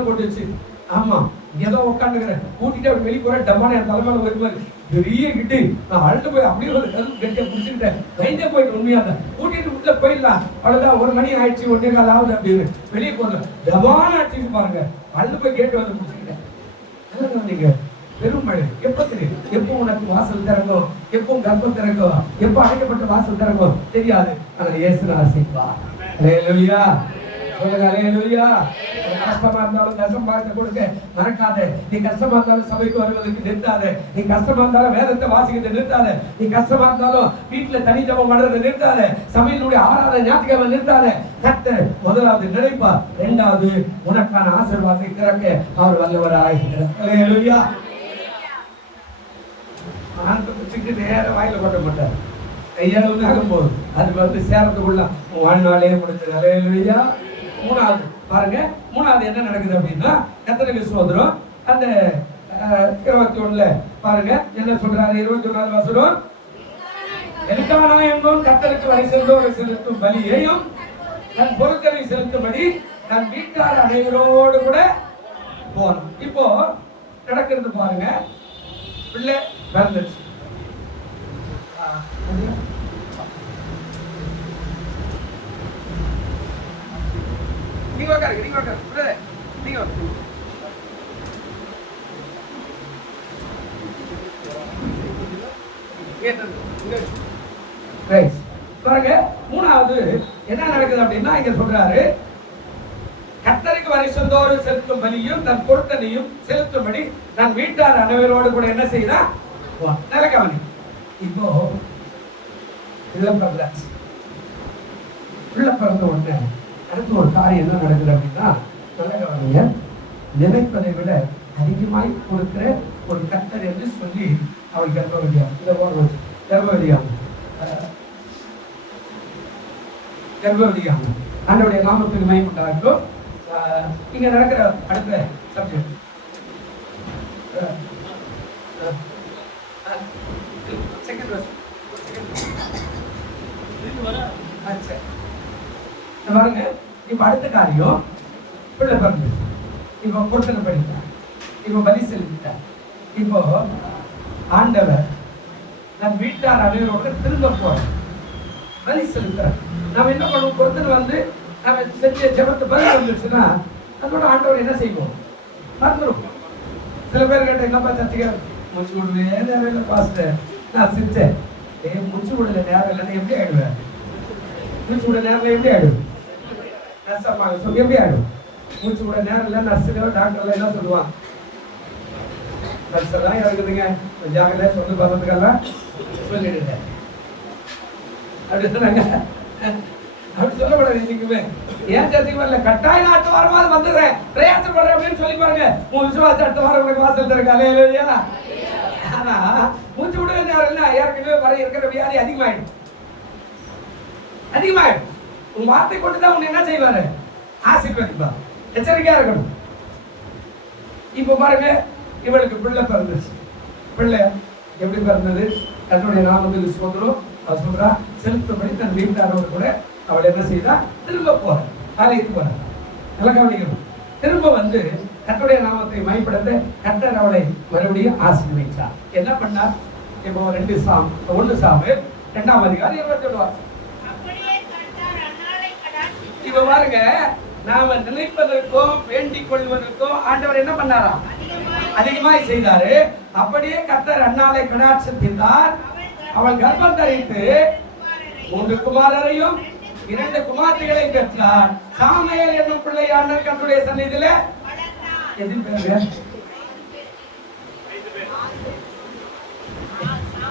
கொட்டுச்சு. ஆமா, ஏதோ உட்காந்துக்கிறேன், கூட்டிட்டு அப்படி வெளியே போற டமான என் தலைமையில வருவாரு, பெரிய கிட்டு. நான் அழுது போய் அப்படியே ஒரு கருப்பு கட்டிய பிடிச்சிக்கிட்டேன், கைந்தே போயிட்டு உண்மையா தான் கூட்டிட்டு உள்ள போயிடலாம். அவ்வளவுதான், 1 மணி ஆயிடுச்சு, 1:15 ஆகுது அப்படின்னு வெளியே போதும் டமான அடிச்சுட்டு பாருங்க, அழுது போய் கேட்டு வந்து பிடிச்சிக்கிட்டேன். நீங்க பெருமழை எப்ப தெரியும்? எப்போ உனக்கு வாசல் திறக்கும், எப்போ கர்ப்பம் திறக்கும், எப்போ அடைக்கப்பட்ட வாசல் திறக்கும் தெரியாது. ஆனா இயேசுநாதர் செய்வார். அல்லேலூயா. சொல்லுங்க அல்லேலூயா. கஷ்டமா இருந்தாலும் தசம்பாகத்தை கொடுக்க மறக்காத. நீ கஷ்டமா இருந்தாலும் சபைக்கு வருவதற்கு நிறுத்தாத. நீ கஷ்டமா இருந்தாலும் வேதத்தை வாசிக்கிறதை நிறுத்தாத. நீ கஷ்டமா இருந்தாலும் வீட்டுல தனி ஜெபம் பண்றதை நிறுத்தாத. சபையினுடைய ஆராதனை ஞாயிற்றுக்கிழமை நிறுத்தாத. கர்த்தர் முதலாவது நினைப்பா, 2வது உனக்கான ஆசீர்வாதத்தை திறக்க அவர் வல்லவராய் இருக்கிறார். அல்லேலூயா. நேர வாயில கொட்ட மாட்டார், கையளவு ஆகும்போது அது வந்து சேரத்துக்குள்ள வாழ்நாளே முடிஞ்சது. அல்லேலூயா. 3வது பாருங்க, 3வது என்ன நடக்குது அப்படின்னா, கர்த்தருக்கு ஸ்தோத்திரம். அந்த 21ல பாருங்க என்ன சொல்றாரு, 21வது வசனம், எல்கானா என்பவன் கர்த்தருக்கு வரை சென்றோர் செலுத்தும் பலியையும் தன் பொருட்களை செலுத்தும்படி தன் வீட்டார் அனைவரோடு கூட போனோம். இப்போ நடக்கிறது பாருங்க, பிள்ளை பிறந்துச்சு. நீங்க உட்காருங்க, நீங்க உட்காருங்க, நீங்க பாருங்க. 3வது என்ன நடக்குது அப்படின்னா இங்க சொல்றாரு, கர்த்தருக்கு வருஷந்தோறும் செலுத்தும் பலியும் தன் பொருத்தனையும் செலுத்தும்படி நான் வீட்டார் அனைவரோடு கூட என்ன செய்தா நல்ல கவனி. இப்போ உள்ள பிறந்த உடனே அடுத்து ஒரு காரியம் என்ன நடக்குது அப்படின்னா, நல்ல கவனிங்க, நினைப்பதை விட அதிகமாய் கொடுக்கிற ஒரு கர்த்தர் என்று சொல்லி அவள் கர்ப்பவதியாகும். இந்த கர்ப்பவதியாகும் கர்ப்பவதியாகும். ஆண்டவருடைய நாமத்துக்கு மகிமை உண்டாகட்டும். இங்க நடக்கிற அடுத்த சப்ஜெக்ட் செகண்ட் வருஷம் பாருங்க. இப்ப அடுத்த காரியம் பிள்ளை பிறந்து, இப்ப பொருத்தனை பண்ணிட்டார், இப்ப பலி செலுத்திட்டார். இப்போ ஆண்டவர் நான் வீட்டார் அனைவரோட திரும்ப போறேன், பலி செலுத்துறேன். நம்ம என்ன பண்ணுவோம், பொருத்தனை வந்து நம்ம செஞ்ச ஜெபத்து பதில் வந்துருச்சுன்னா அதோட ஆண்டவர் என்ன செய்வோம், மறந்துருப்போம். சில பேர் கேட்ட என்னப்பா சத்திக்க மூச்சு விடல நேரம் இல்லை பாஸ்டர், நான் செஞ்சேன். மூச்சு விடல நேரம் இல்லைன்னா எப்படி ஆயிடுவேன், மூச்சு விட நேரம் எப்படி ஆயிடும், நர்ஸ் சொல்லி எப்படி ஆயிடும், மூச்சு விட நேரம் இல்லை நர்ஸுங்க டாக்டர்லாம் என்ன சொல்லுவான், நர்ஸ் எல்லாம் இருக்குதுங்க ஜாக்கிரதை சொல்லி பார்க்கறதுக்கெல்லாம் சொல்லிடுங்க அப்படி சொன்னாங்க. அப்படி சொல்லக்கூடாது. இன்னைக்குமே ஏன் சத்தியமா இல்ல, கட்டாயம் அடுத்த வாரமாவது வந்துடுறேன் பிரயாசம் பண்றேன் அப்படின்னு சொல்லி பாருங்க. உன் விசுவாசம் அடுத்த வாரம் உனக்கு வாசல் தருக்காலே இல்லையா? ஆனா மூச்சு விடுவே நேரம் இல்லை, ஏற்கனவே வர இருக்கிற வியாதி அதிகமாயிடும். உன் வார்த்தை கொண்டுதான் உன்னை என்ன செய்வாரு, ஆசீர்வதிப்பார். எச்சரிக்கையா இருக்கணும். இப்ப பாருங்க, இவளுக்கு பிள்ளை பிறந்துச்சு. பிள்ளை எப்படி பிறந்தது, தன்னுடைய நாமத்துக்கு சோதரும் அவர் சொல்றா செலுத்தபடி தன் வீட்டாரோடு கூட அவள் என்ன செய்தா, திரும்ப போற ஆலயத்துக்கு போற. நல்லா கவனிக்கணும். திரும்ப வந்து கர்த்தருடைய நாமத்தை மகிமைப்படுத்த கர்த்தர் அவளை மறுபடியும் ஆசீர்வதிச்சார். என்ன பண்ணார், இப்போ 1 சாமுவேல் 2ஆம் அதிகாரம் 21. இப்ப பாருங்க, நாம நினைப்பதற்கும் வேண்டிக் கொள்வதற்கும் ஆண்டவர் என்ன பண்ணாரா, அதிகமாய் செய்தாரு. அப்படியே கர்த்தர் அன்னாளை கடாட்சித்தார். அவள் கர்ப்பம் தரித்து 3 குமாரரையும் 2 குமார்த்திகளை பெற்றார். சாமுவேல் என்னும் பிள்ளையான கர்த்தருடைய சந்நிதியிலே எதில் பேருங்க,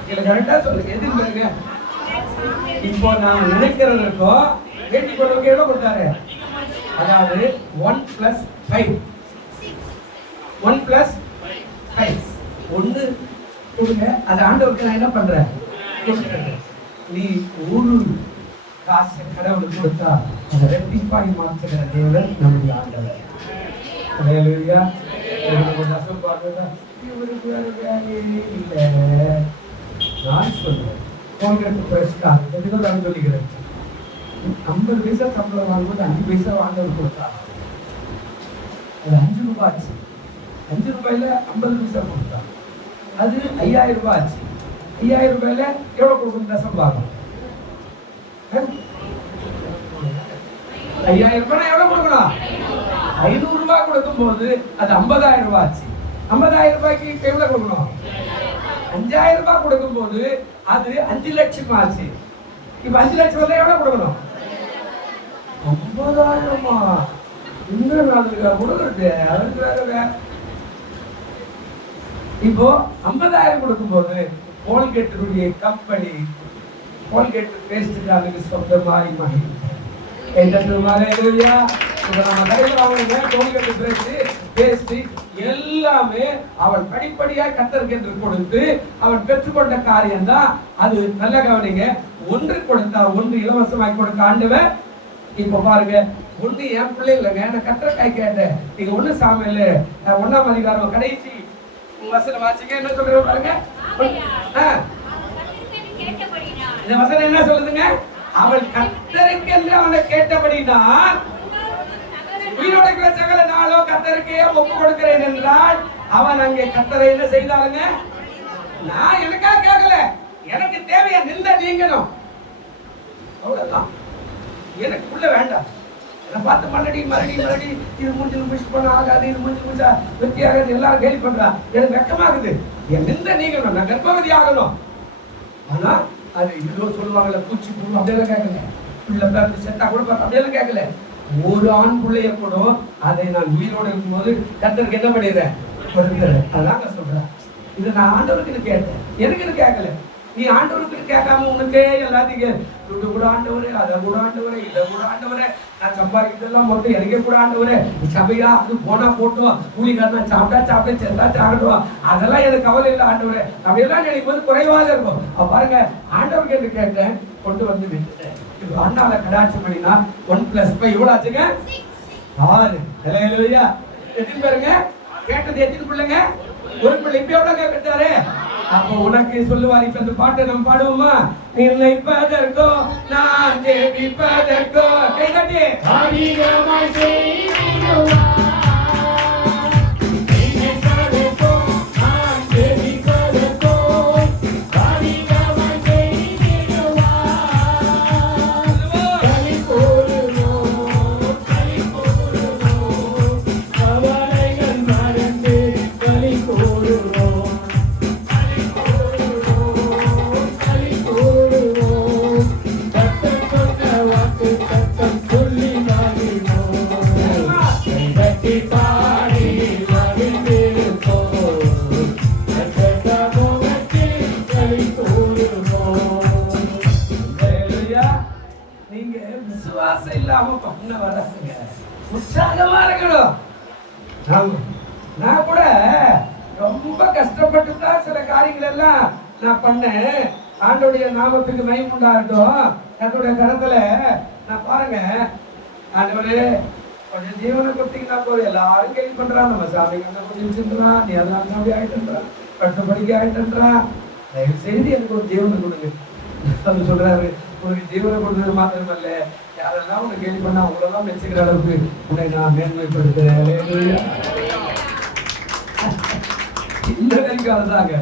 இல்ல கரெக்டா சொல்லுங்க, எதில் பேருங்க. இப்போ நான் நினைக்கிறதற்கும் வேண்டிக் கொள்வதற்கு எவ்வளவு கொடுத்தாரு, அதாவது 1 + 5 1 + 5 1 கொடுங்க. அது ஆண்டவருக்கு நான் என்ன பண்றேன், நீ ஒரு காசு கடவுளுக்கு கொடுத்தா அதை ரெட்டிப்பாய் மாற்றுகிற தேவன் நம்முடைய ஆண்டவர். அல்லேலூயா. நான் சொல்றேன், சொல்லிக்கிறேன், 50 பைசா சம்பளம் வாங்கும்போது 5 பைசா ஆண்டவர் கொடுத்தா அது 5 ரூபாய் ஆச்சு. 5 ரூபாயில 50 பைசா கொடுத்தா அது 5000 ரூபாய் ஆச்சு. 5000 ரூபாயில எவ்வளவு கொடுக்கணும் தசம் பாகம், 5000 ரூபாய் எவ்வளவு கொடுக்கணும், 500 ரூபாய் கொடுக்கும் போது அது 50000 ரூபாய் ஆச்சு. 50000 ரூபாய்க்கு எவ்வளவு கொடுக்கணும், 5000 ரூபாய் கொடுக்கும் போது அது 5 லட்சம் ஆச்சு. இப்ப 5 லட்சம் வந்து எவ்வளவு கொடுக்கணும், 50000. இன்னும் கொடுக்குறது அதுக்கு வேற. இப்போ 50000 கொடுக்கும் போது கோல்கேட்டுடைய கம்பெனி கோல்கேட் பேஸ்டுக்கு சொந்தமாய் மகி எல்லாமே அவள் படிப்படியாக கர்த்தருக்கு என்று கொடுத்து அவள் பெற்றுக்கொண்ட காரியம் தான் அது. நல்ல கவனிங்க, 1 கொடுத்தார், 1 இலவசமாய் கொடுத்த ஆண்டவர். இப்ப பாருங்க, 1 என் பிள்ளை இல்லைங்க, நான் கர்த்தருக்காய் கேட்டேன். நீங்க 1 சாமுவேல் 1ஆம் அதிகாரம் கடைசி வசனம் வாசிங்க. என்ன சொல்ற பாருங்க, இந்த வசனம் என்ன சொல்லுதுங்க, அவள் கர்த்தருக்கு என்று அவனை கேட்டபடினால் உயிரோட இருக்கிற சகல நாளோ கர்த்தருக்கே ஒப்பு கொடுக்கிறேன் என்றால் அவன் அங்கே கர்த்தரை என்ன செய்தாலுங்க, நான் எனக்காக கேட்கல, எனக்கு தேவையா நின்ற நீங்களும் அவ்வளவுதான், எனக்குள்ள வேண்டாம். என்ன பார்த்து மறுபடி இது முடிஞ்சு புஷ் பண்ண ஆகாது, இது முடிஞ்சு முடிச்சா வெற்றி ஆகாது, எல்லாரும் கேள்வி பண்றா, எனக்கு வெக்கமாகுது. என் நின்ற நீங்களும் நான் கர்ப்பவதி ஆகணும். ஆனா அது இதோ சொல்லுவாங்கல்ல பூச்சி புழு அப்படியெல்லாம் கேட்கல. பிள்ளை பிறந்து செத்தா கூட அப்படியெல்லாம் கேட்கல. ஒரு ஆண் பிள்ளைய கூட அதை நான் உயிரோடு இருக்கும்போது கர்த்தருக்கு என்ன பண்ணிடுறேன், கொடுத்துறேன். அதாங்க சொல்றேன். இதை நான் ஆண்டவருக்கு கேட்டேன், எனக்குன்னு கேட்கல. நீ ஆண்டவருக்கு கேட்காம உனக்கே எல்லாத்தையும் துட்டு கூட ஆண்டவரே, அதை கூட ஆண்டவரே, இதை கூட ஆண்டவரே, நான் சம்பாதிக்கிறதெல்லாம் மொத்தம் எனக்கே கூட ஆண்டவரே, சபையா அது போனா போட்டுவான், கூலிக்காரன் சாப்பிட்டா சாப்பிட்டு செத்தா சாப்பிடுவான், அதெல்லாம் எனக்கு கவலை இல்லை ஆண்டவரே. அப்படியெல்லாம் நினைக்கும் போது குறைவாக இருக்கும். பாருங்க, ஆண்டவருக்கு என்று கேட்டேன், கொண்டு வந்து விட்டுட்டேன். இப்போ அண்ணால கடாட்சி பண்ணினா 1+5 எவ்வளவு ஆச்சுங்க? 6. ஹல்லேலூயா. எத்தனை பேருங்க கேட்டது? எத்தனை பிள்ளைங்க? ஒரு பிள்ளை. இப்ப எவ்வளவு கேட்டாரு? அப்போ உனக்கு சொல்லுவார். இப்ப இந்த பாட்டை நம்ம பாடுவோமா? நினைப்பதற்கோ நான் ஜெபிப்பதற்கோ கேட்கட்டே அதிகமாய் செய்திடுவார். உற்சாகமா இருக்கணும். நான் கூட ரொம்ப கஷ்டப்பட்டு தான் சில காரியங்கள் எல்லாம் நான் பண்ணேன். ஆண்டோடைய நாமத்துக்கு மகிமை உண்டாகட்டும். என்னுடைய கருத்துல நான் பாருங்க, ஆண்டவரே கொஞ்சம் ஜீவனை கொடுத்தீங்கன்னா போதும். எல்லாரும் கேள்வி பண்றான், நம்ம சாமி கண்ண கொஞ்சம் வச்சுன்றான், நீ அதெல்லாம் அப்படி ஆயிட்டுன்றான், பட்டு படிக்க ஆயிட்டுன்றான். தயவு செய்து எனக்கு ஒரு ஜீவனை கொடுங்க. அது சொல்றாரு, உனக்கு ஜீவனை கொடுத்தது மாத்திரமல்ல, யாரெல்லாம் உனக்கு கேள்வி பண்ணா அவங்களெல்லாம் மெச்சுக்கிற அளவுக்கு உன்னை நான் மேன்மைப்படுத்துறேன். இந்த வரைக்கும் அதுதாங்க.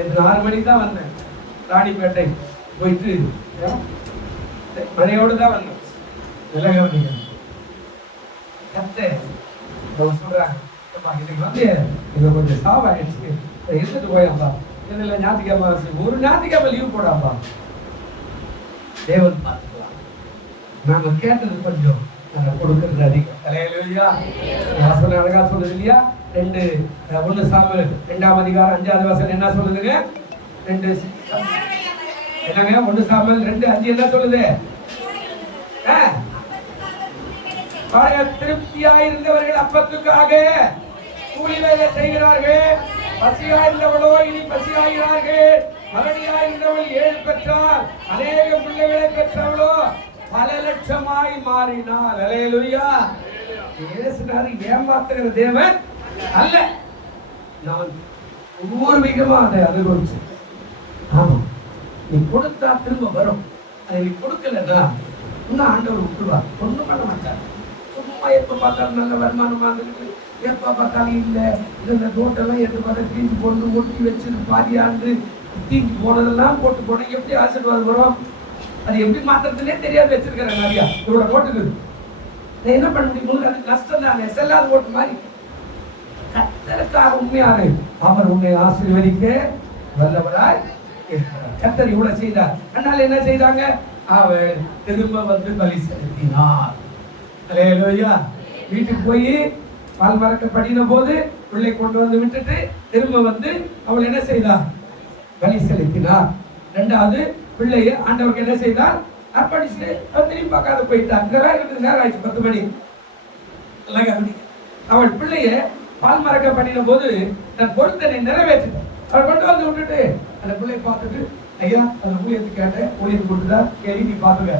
6 மணிக்கு தான் வந்தேன். ராணிப்பேட்டை போயிட்டு மழையோடு தான் வந்தேன். நல்லா கவனிங்க. சொல்றாங்க, இன்னைக்கு வந்து இங்க கொஞ்சம் ஸ்டாப் ஆயிடுச்சு, இருந்துட்டு போயாப்பா. இதுல ஞாயிற்றுக்கிழமை ஒரு ஞாயிற்றுக்கிழமை லீவ் போடாப்பா, தேவன் பார்த்துக்கலாம். நாங்க கேட்டது கொஞ்சம் நாங்க கொடுக்கறது அதிகம். ஹல்லேலூயா. வாசனை அழகா சொல்லுது இல்லையா? 1 சாமுவேல் 2ஆம் அதிகாரம் 5வது வசனம் என்ன சொல்லுதுங்க? 2 என்னங்க? 1 சாமுவேல் 2:5 என்ன சொல்லுது? திருப்தியாயிருந்தவர்கள் அப்பத்துக்காக கூலி வேலை செய்கிறார்கள். பசியாயிருந்தவளோ இனி பசியாகிறார்கள். மலடியாயிருந்தவள் 7 பெற்றாள். அநேக பிள்ளைகளை பெற்றவளோ பல லட்சமாய் மாறினாள். ஹல்லேலூயா. இயேசுனாரு ஏமாத்துகிற தேவன் அல்ல. நான் பூர்வீகமா அதை அனுபவிச்சேன். ஆமா, நீ கொடுத்தா திரும்ப வரும். அதை நீ கொடுக்கலன்னா இன்னும் ஆண்டவர் விட்டுருவார், ஒண்ணும் பண்ண மாட்டார். சும்மா எப்ப பார்த்தாலும் நல்ல வருமானமா இருக்கு, எப்ப பார்த்தாலும் இல்லை இந்த தோட்டெல்லாம் எது பார்த்தா தீங்கி போட்டு ஒட்டி வச்சு பாதியாண்டு தீங்கி போனதெல்லாம் போட்டு போன எப்படி ஆசீர்வாதம் வரும்? அது எப்படி மாத்திரத்திலே தெரியாது வச்சிருக்கிறேன் நிறையா இவ்வளவு ஓட்டுக்கு. என்ன பண்ண முடியும்? அதுக்கு நஷ்டம் தானே, செல்லாத ஓட்டு மாதிரி. கர்த்தருக்காக உண்மையாக அவர் உன்னை ஆசீர்வதிக்க வல்லவராய் இருக்கிறார். கர்த்தர் இவ்வளவு செய்தார். அதனால என்ன செய்தாங்க? அவர் திரும்ப வந்து பலி செலுத்தினார். ஹல்லேலூயா. வீட்டுக்கு போய் பால் மறக்க படின போது பிள்ளை கொண்டு வந்து விட்டுட்டு திரும்ப வந்து அவள் என்ன செய்தார்? பலி செலுத்தினார். 2வது பிள்ளைய ஆண்டவருக்கு என்ன செய்தார்? அர்ப்பணிச்சு திரும்பி பார்க்காத போயிட்டார். நேரம் ஆயிடுச்சு, 10 மணி. அவள் பிள்ளைய பால் மறக்க பண்ணின போது தன் பொருத்தனை நிறைவேற்றினார். அவள் கொண்டு வந்து விட்டுட்டு அந்த பிள்ளையை பார்த்துட்டு, ஐயா அந்த ஊழியத்தை கேட்டேன், ஊழியத்தை கொடுத்துட்டா, கேள்வி நீ பாத்துக்க,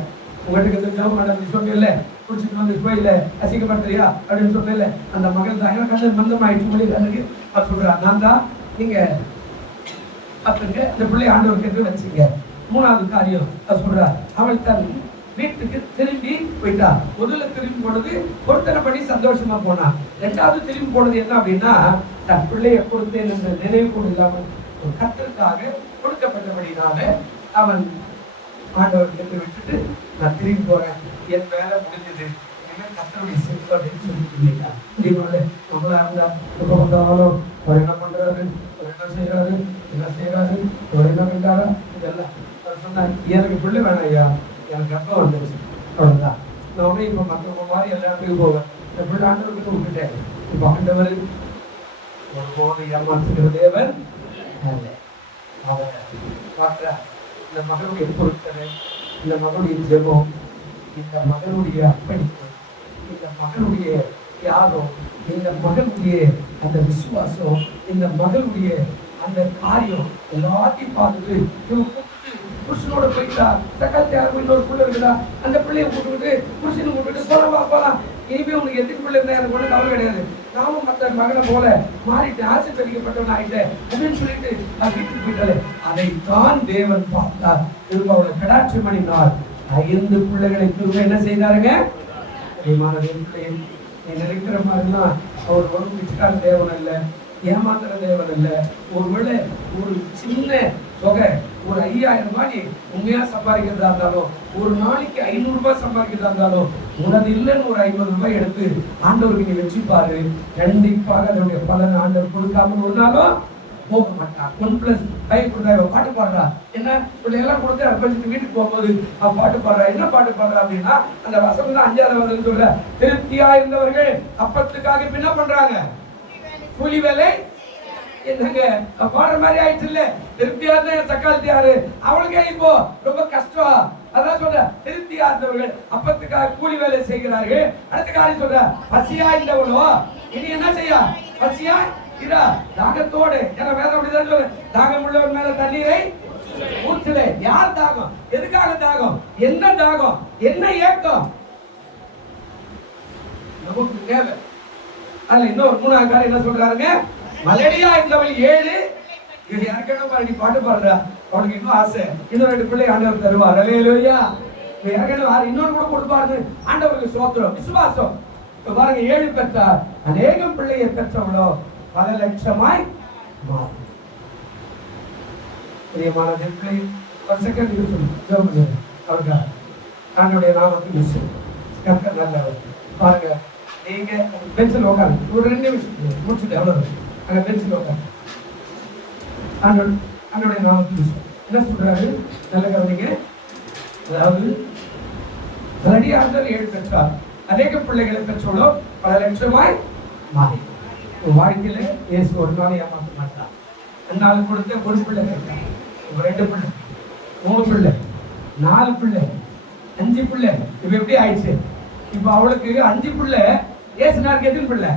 உங்கள்கிட்ட ஜெபம் பண்ண சொன்ன குடிச்சிட்டு வந்து கோயில அசிங்கப்படுத்துறியா அப்படின்னு சொன்ன அந்த மகள் தான் எனக்கு கண்ணு மந்தம் ஆயிடுச்சு ஊழியர்களுக்கு. அவர் சொல்றா, நான் தான் நீங்க அப்படிங்க இந்த பிள்ளை ஆண்டவருக்கு வச்சுங்க. 3வது காரியம் அவர் சொல்றார், அவள் தன் வீட்டுக்கு திரும்பி போயிட்டா. முதல்ல திரும்பி போனது பொருத்தனை பண்ணி சந்தோஷமா போனா. 2வது திரும்பி போனது என்ன அப்படின்னா, தன் பிள்ளையை கொடுத்தேன் என்ற நினைவு கூட இல்லாமல் ஒரு கர்த்தருக்காக கொடுக்கப்பட்டபடினால அவன் ஆண்டவருக்கு விட்டுட்டு நான் திரும்பி போறேன், என் வேலை முடிஞ்சது, கர்த்தருடைய சிறப்பு அப்படின்னு சொல்லிட்டு நம்மளா இருந்தா எப்ப வந்தாலும் அவர் என்ன பண்றாரு, அவர் என்ன செய்யறாரு, அவர் என்ன பண்றாரா, இதெல்லாம் சொன்னா எனக்கு பிள்ளை வேணாம் ஐயா, எனக்கு கஷ்டம் வந்துருச்சு, அவ்வளோதான். நான் இப்போ மற்றவங்க மாதிரி எல்லா இடத்துக்கும் போவேன். இந்த பிள்ளை ஆண்டவர்கிட்ட விட்டுட்டேன். இப்போ ஆண்டவர் ஒருபோது ஏமாற்றுகிற தேவன் அல்ல. அவர் பார்க்கிறா இந்த மகனுடைய பொருட்களை, இந்த மகனுடைய ஜெபம், இந்த மகனுடைய அர்ப்பணிப்பு, இந்த மகனுடைய தியாகம், இந்த மகனுடைய அந்த விசுவாசம், இந்த மகனுடைய அந்த காரியம் எல்லாத்தையும் பார்த்துட்டு புருஷனோட போயிட்டா, தக்காளி இன்னொரு பிள்ளை இருக்குதா, அந்த பிள்ளைய கூப்பிட்டு புருஷனை கூப்பிட்டு போலாம், இனிமே உனக்கு எத்தனை பிள்ளை இருந்தா எனக்கு ஒன்றும் கவலை கிடையாது, நானும் மற்ற மகனை போல மாறிட்டேன், ஆசீர்வதிக்கப்பட்டவன் ஆயிட்டேன் அப்படின்னு சொல்லிட்டு நான் வீட்டுக்கு போயிட்டாலே. அதைத்தான் தேவன் பார்த்தார். திரும்ப அவளை கடாட்சி பண்ணினார். 5 பிள்ளைகளை திரும்ப என்ன செய்தாருங்க? பிள்ளையை நீ நினைக்கிற மாதிரிலாம் அவர் ஒரு பிச்சைக்கார தேவன் அல்ல, ஏமாத்துற தேவன் அல்ல. ஒருவேளை ஒரு சின்ன தொகை, ஒரு 5000 ரூபாய் நீ உண்மையா சம்பாதிக்கிறதா இருந்தாலும், ஒரு நாளைக்கு 500 ரூபாய் சம்பாதிக்கிறதா இருந்தாலும், உனது இல்லைன்னு ஒரு 50 ரூபாய் எடுத்து ஆண்டவருக்கு நீ வச்சுப்பாரு. கண்டிப்பாக அதனுடைய பலன் ஆண்டவர் கொடுக்காமல் ஒரு நாளும் போக மாட்டான். 1+5 கொடுத்தா பாட்டு பாடுறா, என்ன பிள்ளைகள்லாம் கொடுத்து அர்ப்பணிச்சுட்டு வீட்டுக்கு போகும்போது பாட்டு பாடுறா. என்ன பாட்டு பாடுறா அப்படின்னா, அந்த வசனம் தான் 5வது வசனம் சொல்ற, திருப்தியா இருந்தவர்கள் அப்பத்துக்காக என்ன பண்றாங்க? கூலி வேலை. என்னங்க பாடுற மாதிரி ஆயிடுச்சு இல்ல? திருப்தியா இருந்த தக்காளி யாரு? அவளுக்கே இப்போ ரொம்ப கஷ்டம். அதான் சொல்ற, திருப்தியா இருந்தவர்கள் அப்பத்துக்காக கூலி வேலை செய்கிறார்கள். அடுத்த காரியம் சொல்ற, பசியா இருந்தவளோ இனி என்ன செய்ய? பசியா இரா, தாகத்தோடு. ஏன்னா வேற அப்படிதான் சொல்ற, தாகம் உள்ளவர் மேல தண்ணீரை ஊற்றல. யார் தாகம்? எதுக்காக தாகம்? என்ன தாகம்? என்ன ஏக்கம் நமக்கு தேவை? அல்ல. இன்னொரு 3வது காரியம் என்ன சொல்றாருங்க? மலடியா இருந்தவள் 7. இது யாருக்கணும் பாரு, நீ பாட்டு பாடுறா, அவனுக்கு இன்னும் ஆசை, இன்னும் 2 பிள்ளை ஆண்டவர் தருவார். அல்லேலூயா. இன்னொரு கூட கொடுப்பாரு. ஆண்டவருக்கு ஸ்தோத்திரம். விசுவாசம் பாருங்க, 7 பெற்றார். அநேகம் பிள்ளையை பெற்றவளோ பல லட்சமாய் மாறும். பிரியமான பிள்ளை, ஒரு செகண்ட் சொல்லு அவருக்கா ஆண்டவருடைய நாமத்துக்கு விஷயம் கற்க நல்லவர். பாருங்க, நீங்க பென்சில் உட்காந்து ஒரு 2 நிமிஷம் முடிச்சுட்டு எவ்வளவு அங்க பென்சில் உட்காந்து ஆண்டவருடைய நாமத்துக்கு விஷயம் என்ன சொல்றாரு? நல்ல கவனிங்க. அதாவது ரெடியாக 7 பெற்றார். அநேக பிள்ளைகளை பெற்றோளோ பல லட்சமாய் மாறி. வாழ்க்கையில இயேசு ஒரு நாள் ஏமாற்ற மாட்டார். அந்நாள் கொடுத்த ஒரு பிள்ளை கேட்டார், 2 பிள்ளை, 3 பிள்ளை, 4 பிள்ளை, 5 பிள்ளை. இப்ப எப்படி ஆயிடுச்சு? இப்ப அவளுக்கு 5 பிள்ளை. ஏசுனாருக்கு எத்தனை பிள்ளை?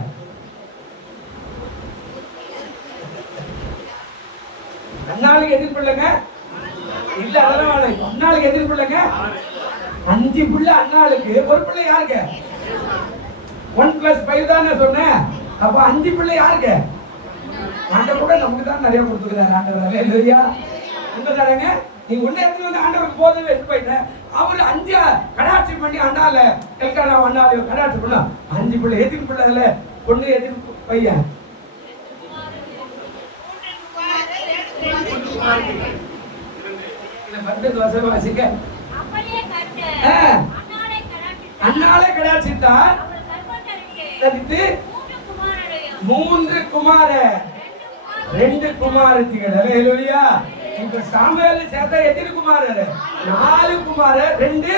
அந்நாளுக்கு எத்தனை பிள்ளைங்க? இல்ல, அதெல்லாம் அந்நாளுக்கு எத்தனை பிள்ளைங்க? 5 பிள்ளை அந்நாளுக்கு. ஒரு பிள்ளை யாருக்கு? 1+5 தானே சொன்னேன். அப்ப 5 பிள்ளை யாருக்கு? ஆண்டவர் கூட நமக்கு தான் நிறைய கொடுத்துக்கிறாரு. ஆண்டவர் அல்லேலூயா. உண்மைதானங்க? நீ ஒண்ணு எடுத்து வந்து ஆண்டவருக்கு போதவே எடுத்து போயிட்ட. அவரு 5 கடாட்சி பண்ணி அண்ணால எல்கானா அண்ணால கடாட்சி பண்ணா 5 பிள்ளை. எதிர் பிள்ளைல பொண்ணு, எதிர் பையன். அண்ணாலே கடாட்சித்தார். 3 குமாரர், 2 குமாரத்திகள். அல்லேலூயா. இப்ப சாமுவேல் சேர்த்தா எத்தனை குமாரர்? 4 குமாரர், 2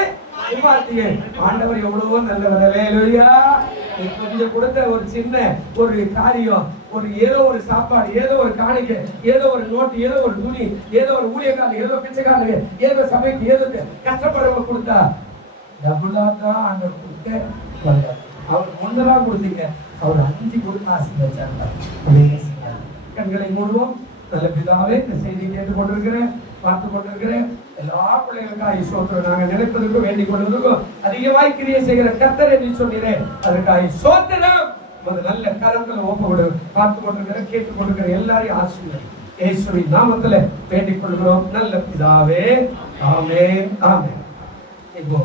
குமாரத்திகள். ஆண்டவர் எவ்வளவோ நல்லவர். அல்லேலூயா. கொஞ்சம் கொடுத்த ஒரு சின்ன ஒரு காரியம், ஏதோ ஒரு சாப்பாடு, ஏதோ ஒரு காணிக்கை, ஏதோ ஒரு நோட்டு, ஏதோ ஒரு துணி, ஏதோ ஒரு ஊழியக்காரங்க, ஏதோ பிச்சைக்காரங்க, ஏதோ சபைக்கு, ஏதோ கஷ்டப்படுறவங்க கொடுத்தா டபுளா தான் ஆண்டவர் கொடுத்த. அவர் 1 கொடுத்தீங்க, அவர் 5 கொடுத்து ஆசீர்வதிச்சாங்க. கண்களை மூடுவோம். நல்ல பிதாவே, இந்த செய்தியை கேட்டுக் கொண்டிருக்கிறேன், பார்த்து கொண்டிருக்கிறேன் எல்லா பிள்ளைகளுக்காக சோத்திரம். நாங்கள் நினைப்பதற்கும் வேண்டிக் கொள்வதற்கும் அதிகமாய் கிரியை செய்கிற கர்த்தர் என்று சொன்னீரேன். அதற்காக சோத்திரம். நல்ல கரங்களை ஒப்புவிடு. பார்த்து கொண்டிருக்கிற, கேட்டுக் கொண்டிருக்கிற எல்லாரையும் ஆசீர்வதி இயேசுவின் நாமத்துல வேண்டிக் கொள்கிறோம் நல்ல பிதாவே. ஆமென், ஆமென். இப்போ